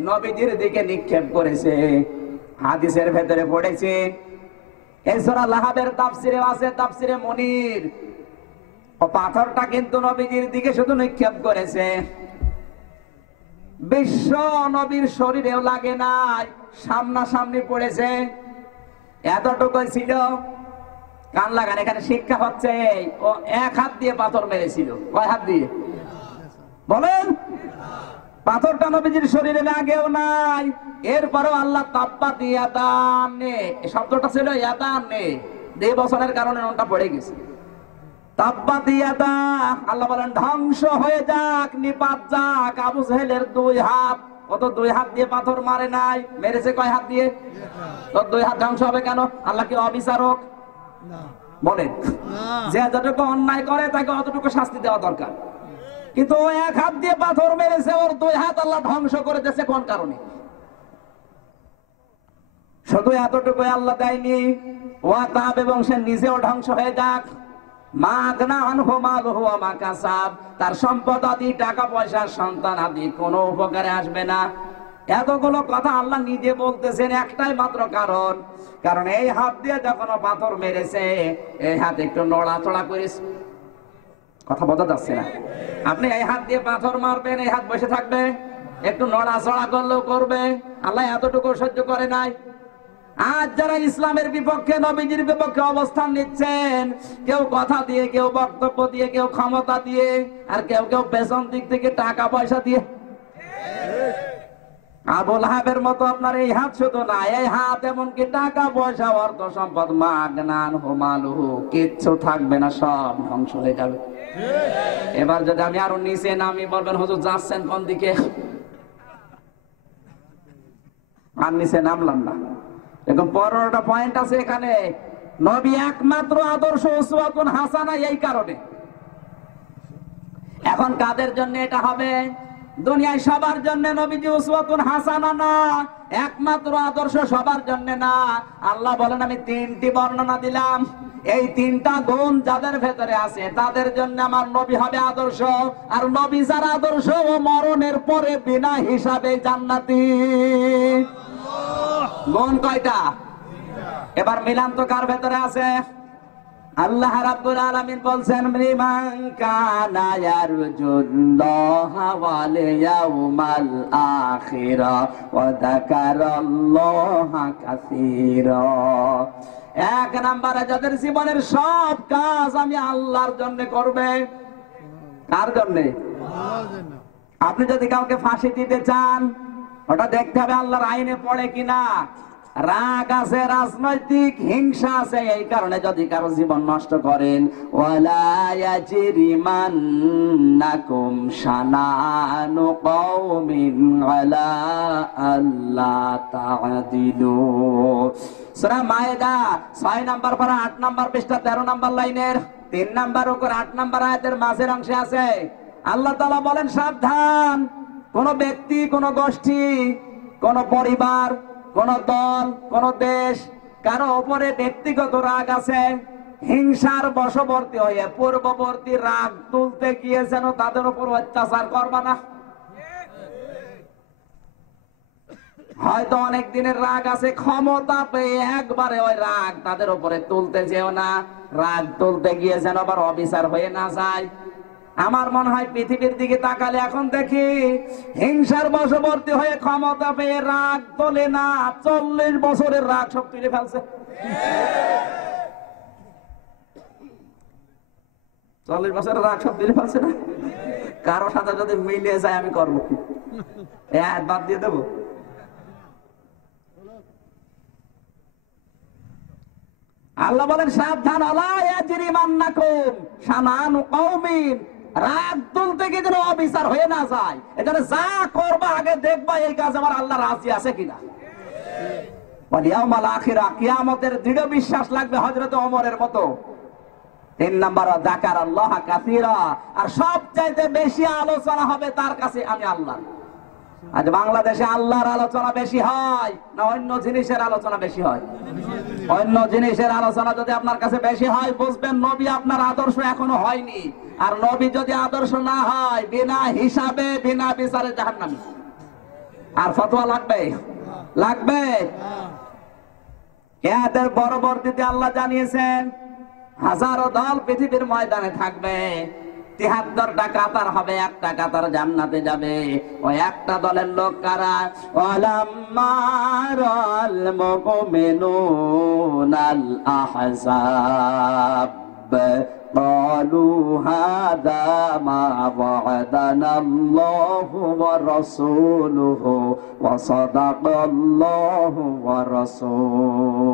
নবীজির দিকে নিক্ষেপ করেছে। হাদিসের ভেতরে পড়েছে। এই সূরা লাহাবের তাফসিরে আছে, তাফসিরে মুনির। ও পাথরটা কিন্তু নবীজির দিকে শুধু নিক্ষেপ করেছে, বিশ্ব নবীর শরীরেও লাগে নাই, সামনাসামনি পড়েছে। এতটুকু ছিল। কান লাগান, এখানে শিক্ষা হচ্ছে, ও এক হাত দিয়ে পাথর মেরেছিল। কয় হাত দিয়ে? বলেন। পাথরটা নবীজির শরীরে লাগেও নাই, এরপরেও আল্লাহ তাব্বাত ইয়াদান নে, এই শব্দটা ছিল ইয়াদান নে, দেহ বচনের কারণে ওটা পড়ে গেছে। তাব্বাত ইয়াদা, আল্লাহ বলেন ধ্বংস হয়ে যাক, নিপাত যাক আবু জেহেলের 2 হাত। ও তো 2 হাত দিয়ে পাথর মারে নাই, মেরেছে কয় হাত দিয়ে? তো 2 হাত ধ্বংস হবে কেন? আল্লাহ কি অবিচারক? বলেন, যে যতটুকু অন্যায় করে তাকে অতটুকু শাস্তি দেওয়া দরকার, কিন্তু ও 1 হাত দিয়ে পাথর মেরেছে, ওর 2 হাত আল্লাহ ধ্বংস করে দিয়েছে কোন কারণে? শুধু এতটুকু আল্লাহ দেয়নি, ওয়া তাব, এবং সে নিজেও ধ্বংস হয়ে যাক। মাগনা আনহু মালুহু ওয়া মা কাসাব, তার সম্পদ আদি, টাকা পয়সা, সন্তান আদি কোনো উপকারে আসবে না। এতগুলো কথা আল্লাহ নিজে বলতেছেন একটাই মাত্র কারণ, কারণ এই হাত দিয়ে যখন পাথর মেরেছে, এই হাত একটু নড়াচড়া করেছে। কথা বোঝা যাচ্ছে না? আপনি এই হাত দিয়ে পাথর মারবেন, এই হাত বসে থাকবে, একটু নড়াচড়া করলেও করবে। আল্লাহ এতটুকু সহ্য করে নাই। আজ যারা ইসলামের বিপক্ষে, নবীজির বিপক্ষে অবস্থান নিচ্ছেন, কেউ কথা দিয়ে, কেউ বক্তব্য দিয়ে, কেউ ক্ষমতা দিয়ে, আর কেউ কেউ পেছন দিক থেকে টাকা পয়সা দিয়ে। আবু লাহাবের মতো আপনার এই হাত শুধু না, এই হাত এমনকি টাকা পয়সা, অর্থ সম্পদ, মাগনান হুমালুহু, কিচ্ছু থাকবে না, সব ধ্বংস হয়ে যাবে। এবার যদি আমি আরো নিচে নামি, বলবেন হুজুর যাচ্ছেন কোন দিকে? আর নিচে নামলাম না। এখন 15টা পয়েন্ট আছে এখানে। নবী একমাত্র আদর্শ, উসওয়াতুন হাসানা, এই কারণে। এখন কাদের জন্য এটা হবে? দুনিয়ায় সবার জন্য নবীজি উসওয়াতুন হাসানা না, একমাত্র আদর্শ সবার জন্য না। আল্লাহ বলেন আমি 3টি বর্ণনা দিলাম, এই 3টা গুণ যাদের ভেতরে আছে তাদের জন্য আমার নবী হবে আদর্শ। আর নবী যার আদর্শ, ও মরণের পরে বিনা হিসাবে জান্নাতি। গুণ কয়টা? এবার মিলান তো কার ভেতরে আছে? আল্লাহ রাব্বুল আলামিন বলছেন, মান কানা ইয়ারজুল্লাহা ওয়াল ইয়াউমাল আখিরা ওয়া যাকারাল্লাহা কাসীরা। 1 নম্বরে যাদের জীবনের সব কাজ আমি আল্লাহর জন্য করবে। কার জন্য? আল্লাহর জন্য। আপনি যদি কাউকে ফাঁসি দিতে চান, ওটা দেখতে হবে আল্লাহর আইনে পড়ে কিনা। রাগ আছে, রাজনৈতিক হিংসা আছে, এই কারণে যদি কারো জীবন নষ্ট করেন, ওয়ালা ইয়াজরিমান্নাকুম শানানু কওমিন আলা আল্লা তা'দিলু। সূরা মায়েদা 6 নম্বর পারা 8 নম্বর পৃষ্ঠা 13 নম্বর লাইনের 3 নম্বর উপর 8 নম্বর আয়াতের মাঝের অংশে আছে। আল্লাহ তাআলা বলেন, সাবধান, কোন ব্যক্তি, কোন গোষ্ঠী, কোন পরিবার, কোন দল, কোন দেশ, কারো উপরে ব্যক্তিগত রাগ আছে, হিংসার বশবর্তী হয়ে পূর্ববর্তী রাগ তুলতে গিয়ে যেন তাদের উপর অত্যাচার করবা না। হয়তো অনেক দিনের রাগ আছে, ক্ষমতা পেয়ে একবারে ওই রাগ তাদের উপরে তুলতে যেও না। রাগ তুলতে গিয়ে যেন আবার অবিচার হয়ে না যায়। আমার মনে হয় পৃথিবীর দিকে তাকালে এখন দেখি, হিংসার বশবর্তী হয়ে ক্ষমতা পেয়ে রাগ তোলে না, 40 বছরের রাগ সব তুলে ফেলছে। 40 বছরের রাগ সব তুলে ফেলছে না? কারো সাথে যদি মিলে যায় আমি করবো কি? বাদ দিয়ে দেবো? আল্লাহ বলেন, সাবধান, আলা ইয়াজরিমান্নাকুম শানানু কওমিন, রাগ তুলতে গিয়ে যেন অবিচার হয়ে না যায়। এজন্য যা করবা আগে দেখবা এই কাজ আমার আল্লাহ রাজি আছে কিনা। ওয়াল ইয়াউমাল আখিরা, কিয়ামতের দৃঢ় বিশ্বাস লাগবে হযরত ওমরের মতো। 3 নাম্বার, যাকারাল্লাহা কাসীরা, আর সবচাইতে বেশি আলোচনা হবে তার কাছে আমি আল্লাহ। আজ বাংলাদেশে আল্লাহর আলোচনা বেশি হয় না অন্য জিনিসের আলোচনা বেশি হয়? অন্য জিনিসের আলোচনা যদি আপনার কাছে বেশি হয়, বুঝবেন নবী আপনার আদর্শ এখনো হয়নি। আর নবী যদি আদর্শ না হয়, বিনা হিসাবে, বিনা বিচারে জাহান্নামী। আর ফতোয়া লাগবে? লাগবে। এদের পরবর্তীতে আল্লাহ জানিয়েছেন, হাজারো দল পৃথিবীর ময়দানে থাকবে, 73টা কাতার হবে, একটা কাতার জান্নাতে যাবে। ওই একটা দলের লোক কারা? ওয়ালাম্মারাল মুমিনুনাল আহজাব, قالوا هذا ما وعدنا الله ورسوله وصدق الله ورسوله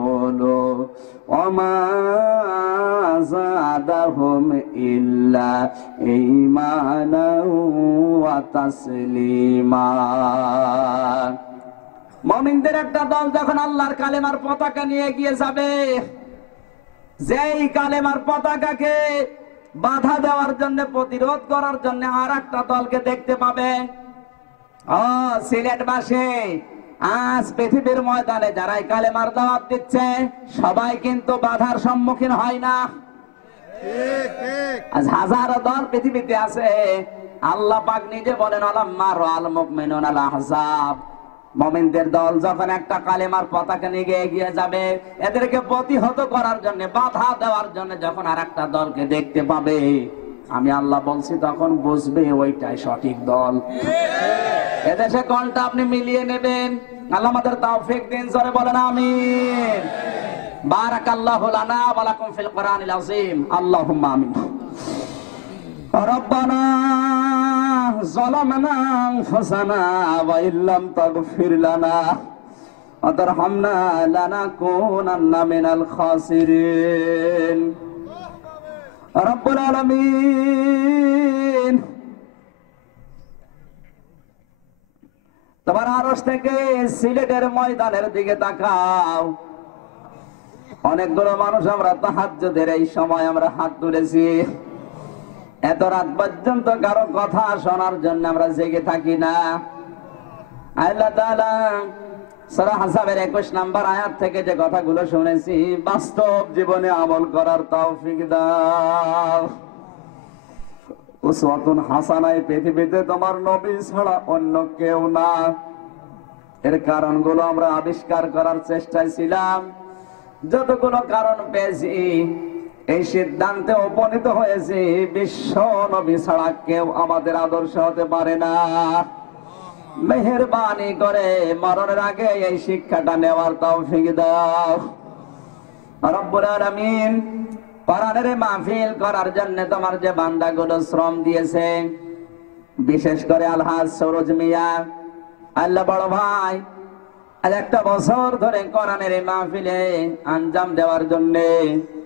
وما زادهم إلا إيمانا وتسليما। মুমিনদের একটা দল যখন আল্লাহর কালেমার পতাকা নিয়ে এগিয়ে যাবে, যেই কালেমার পতাকাকে বাধা দেওয়ার জন্য, প্রতিরোধ করার জন্য আর একটা দলকে দেখতে পাবে। সিলেটবাসী আজ পৃথিবীর ময়দানে যারা এই কালেমার দাওয়াত দিচ্ছে সবাই কিন্তু বাধার সম্মুখীন হয় না। আজ হাজারো দল পৃথিবীতে আছে। আল্লাহ পাক নিজে বলেন আলাম্মা রাআল মুমিনুনা আল আহজাব, মুমিনদের দল যখন একটা কালেমার পতাকা নিয়ে এগিয়ে যাবে, এদেরকে প্রতিহত করার জন্য, বাধা দেওয়ার জন্য যখন আর একটা দলকে দেখতে পাবে, আমি আল্লাহ বলছি তখন বুঝবে ওইটাই সঠিক দল। এদেশে কোনটা আপনি মিলিয়ে নেবেন। আল্লাহ আমাদের তৌফিক দিন, জোরে বলেন আমিন। বারাকাল্লাহু লানা ওয়া লাকুম ফিল কোরআনিল আযীম। আল্লাহুম্মা আমিন। রব্বানা যালামনা আনফুসানা ওয়া ইল্লাম তাগফির লানা ওয়া তারহামনা লানাকুনান্না মিনাল খাসিরিন। রব্বুল আলামিন, তোমার আরশ থেকে সিলেটের ময়দানের দিকে তাকাও। অনেকগুলো মানুষ আমরা তাহাজ্জুদের এই সময় আমরা হাত তুলেছি। এত রাত পর্যন্ত কারো কথা শোনার জন্য আমরা জেগে থাকি না। আল্লাহ তাআলা সূরা হাসাবের 21 নম্বর আয়াত থেকে যে কথাগুলো শুনেছি, বাস্তব জীবনে আমল করার তৌফিক দাও। উসওয়াতুন হাসানায় পৃথিবীতে তোমার নবী ছাড়া অন্য কেউ না। এর কারণগুলো আমরা আবিষ্কার করার চেষ্টায় ছিলাম। যতগুলো কারণ পেয়েছি, এই সিদ্ধান্তে উপনীত হয়েছি বিশ্ব নবী ছাড়া কেউ আমাদের আদর্শ হতে পারে না। মেহেরবানি করে মরণের আগে এই শিক্ষাটা নেওয়ার তৌফিক দাও। রব্বুল আলামিন, কোরআনের মাহফিল করার জন্য তোমার যে বান্দাগুলো শ্রম দিয়েছে, বিশেষ করে আলহাজ সরোজ মিয়া, আল্লাহ বড় ভাই, আজ একটা বছর ধরে কোরআনের এই মাহফিলে আঞ্জাম দেওয়ার জন্য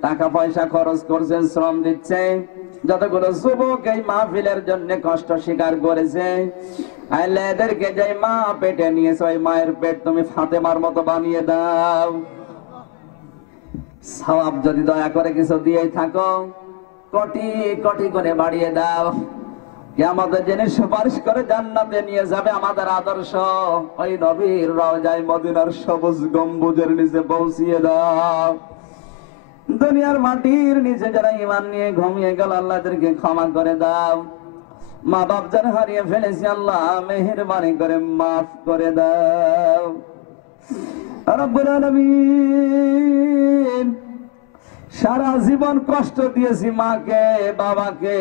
টাকা পয়সা খরচ করছেন, শ্রম দিচ্ছে। যতগুলো যুবক এই মাহফিলের জন্য কষ্ট স্বীকার করেছে, আল্লাহ এদেরকে যে মা পেটে নিয়েছে, ওই মায়ের পেট তুমি ফাতেমার মতো বানিয়ে দাও। সওয়াব যদি দয়া করে কিছু দিয়ে থাকো, কোটি কোটি করে বাড়িয়ে দাও। কিয়ামতের দিনে সুপারিশ করে জান্নাতে নিয়ে যাবে আমাদের আদর্শ। ওই নবীর রওজায়ে মদিনার সবুজ গম্বুজের নিচে পৌঁছিয়ে দাও। দুনিয়ার মাটির নিচে যারা ঈমান নিয়ে ঘুমিয়ে গেল, আল্লাহদেরকে ক্ষমা করে দাও। মা বাপ যারা হারিয়ে ফেলেছে, আল্লাহ মেহেরবানি করে মাফ করে দাও। রব্বুল আলামিন, সারা জীবন কষ্ট দিয়েছি মাকে বাবাকে।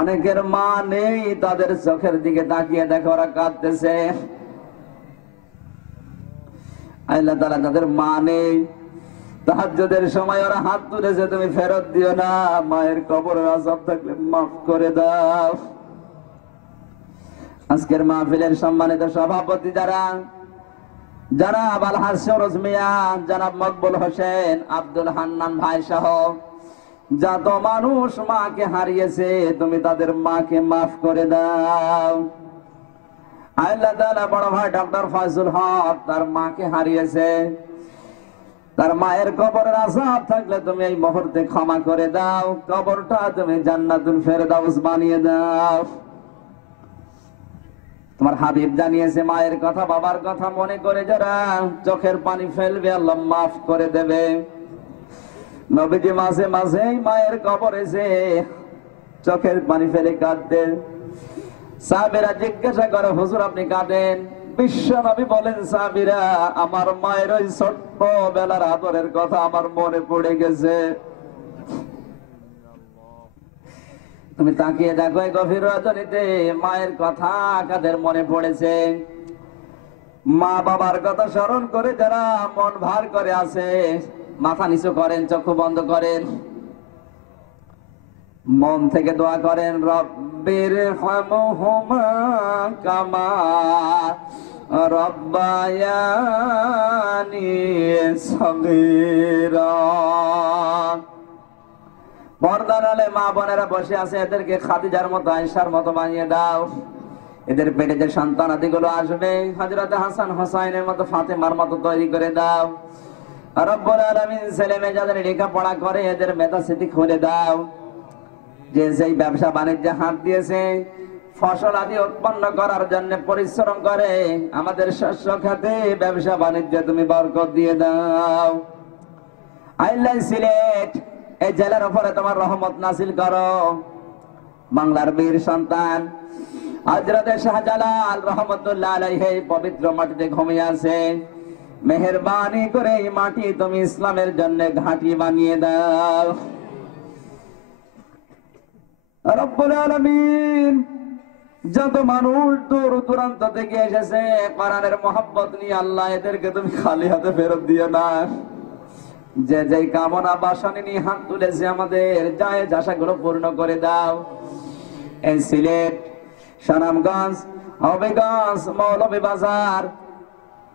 অনেকের মা নেই, তাদের চোখের দিকে তাকিয়ে দেখো ওরা কাঁদতেছে। আল্লাহ তাআলা তাদের মা নেই, তাহাজ্জুদের সময় ওরা হাত তুলেছে, তুমি ফেরত দিও না। মায়ের কবরের আযাব থাকলে মাফ করে দাও। আজকের মাহফিলের সম্মানিত সভাপতি যারা, জনাব আলহাজ সরোজ মিয়া, জনাব মকবুল হোসেন, আব্দুল হান্নান ভাই সহ যত মানুষ মাকে হারিয়েছে, তুমি তাদের মাকে মাফ করে দাও। আল্লাহ তাআলা বড় ভাই ডক্টর ফয়জুল হক, তার মাকে হারিয়েছে। তার মায়ের কবরের আযাব থাকলে তুমি এই মুহূর্তে ক্ষমা করে দাও। কবরটা তুমি জান্নাতুল ফেরদাউস বানিয়ে দাও। তোমার হাবিব জানিয়েছে, মায়ের কথা বাবার কথা মনে করে যারা চোখের পানি ফেলবে, আল্লাহ মাফ করে দেবে। নবীজি মাঝে মাঝে মায়ের কবরে যে চোখের পানি ফেলে কাঁদতেন। সাহাবীরা জিজ্ঞাসা করে, হুজুর আপনি কাঁদেন? বিশ্ব নবী বলেন, সাহাবীরা, আমার মায়ের ওই ছোট্ট বেলার আদরের কথা আমার মনে পড়ে গেছে। তুমি তাকিয়ে দেখো, এই গভীর রজনীতে মায়ের কথা কাদের মনে পড়েছে। মা বাবার কথা স্মরণ করে যারা মন ভার করে আছে, মাথা নিচু করেন, চক্ষু বন্ধ করেন, মন থেকে দোয়া করেন, রব্বির হামহুমা কামা রব্বায়ানি সগীরা। পর্দার আলে মা বোনেরা বসে আছে, এদেরকে খাদিজার মতো, আয়েশার মতো বানিয়ে দাও। এদের পেটে যে সন্তানাদিগুলো আসবে হযরত হাসান হোসাইনের মতো, ফাতেমার মতো তৈরি করে দাও। রব্বুল আলামিন ছেলে মেয়ে যাদের লেখাপড়া করে এদের মেধাস্মৃতি খুলে দাও। যে যেই ব্যবসা বাণিজ্যে হাত দিয়েছে, ফসল আদি উৎপন্ন করার জন্য পরিশ্রম করে, আমাদের শস্য খাতে ব্যবসা বাণিজ্যে তুমি বরকত দিয়ে দাও। আল্লাহ সিলেট এই জেলার উপরে তোমার রহমত নাযিল করো। বাংলার বীর সন্তান হযরত শাহজালাল রহমাতুল্লাহ আলাইহি পবিত্র মাটিতে ঘুমিয়ে আছে। মেহেরবানি করে এই মাটি তুমি ইসলামের জন্য ঘাঁটি বানিয়ে দাও। রব্বুল আলামিন যত মানুষ দূর দূরান্ত থেকে এসেছে কোরআনের মহব্বত নিয়ে, আল্লাহ এদেরকে তুমি খালি হাতে ফেরত দিও না। যে যেই কামনা বাসনা নিয়ে হাত তুলেছে আমাদের জায়েজ আশাগুলো পূর্ণ করে দাও। এই সিলেট, সুনামগঞ্জ, হবিগঞ্জ, মৌলভীবাজার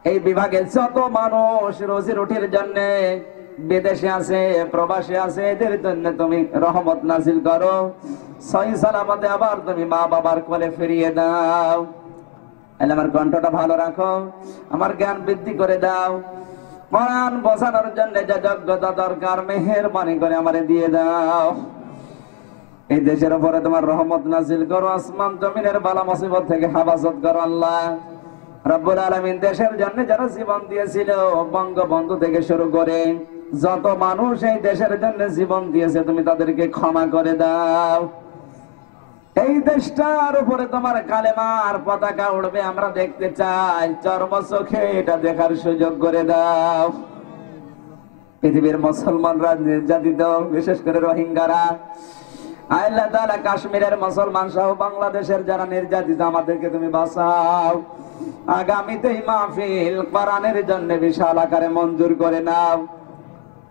এই বিভাগের যত মানুষ রোজি রুটির জন্য বিদেশে আছে, প্রবাসী আছে, এদের জন্য তুমি রহমত নাযিল করো। সহি সালামতে আবার তুমি মা বাবার কোলে ফিরিয়ে দাও। আমার কণ্ঠটা ভালো রাখো, আমার জ্ঞান বৃদ্ধি করে দাও। কোরআন বোঝানোর জন্য যা যোগ্যতা দরকার মেহেরবানি করে আমারে দিয়ে দাও। এই দেশের উপরে তোমার রহমত নাযিল করো, আসমান জমিনের বালা মুসিবত থেকে হেফাজত করো। আল্লাহ রব্বুল আলামিন দেশের জন্য যারা জীবন দিয়েছিল, বঙ্গবন্ধু থেকে শুরু করে যত মানুষ এই দেশের জন্য জীবন দিয়েছে, তুমি তাদেরকে ক্ষমা করে দাও। এই দেশটার উপরে তোমার কালেমার পতাকা উড়বে আমরা দেখতে চাই, চর্মচোখে এটা দেখার সুযোগ করে দাও। পৃথিবীর মুসলমানরা নির্যাতিত, বিশেষ করে রোহিঙ্গারা, আল্লাহ তাআলা কাশ্মীরের মুসলমান সহ বাংলাদেশের যারা নির্যাতিত, আমাদেরকে তুমি বাঁচাও। আগামীতে এই মাহফিল কোরআনের জন্য বিশাল আকারে মঞ্জুর করে নাও।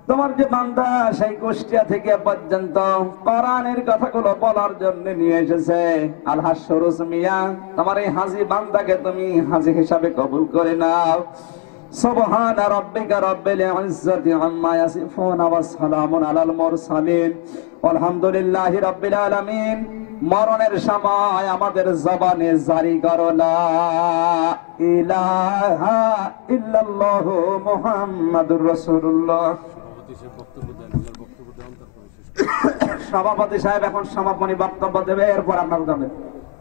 তোমার যে বান্দা সেই কুষ্টিয়া থেকে পর্যন্ত কোরআনের কথাগুলো বলার জন্য নিয়ে এসেছে, আলহাজ সরুস মিয়া, তোমার এই হাজী বান্দাকে তুমি হাজী হিসাবে কবুল করে নাও। সুবহান রাব্বিকা রাব্বিল ইজ্জাতি আম্মা ইয়াসিফুন ওয়া সালামুন আলাল মুরসালিন আলহামদুলিল্লাহি রাব্বিল আলামিন। মরণের সময় আমাদের জবানে জারি করো লা ইলাহা ইল্লাল্লাহু মুহাম্মাদুর রাসূলুল্লাহ। সভাপতি সাহেব এখন সমাপনী বক্তব্য দেবে, এরপর আপনারা যাবেন।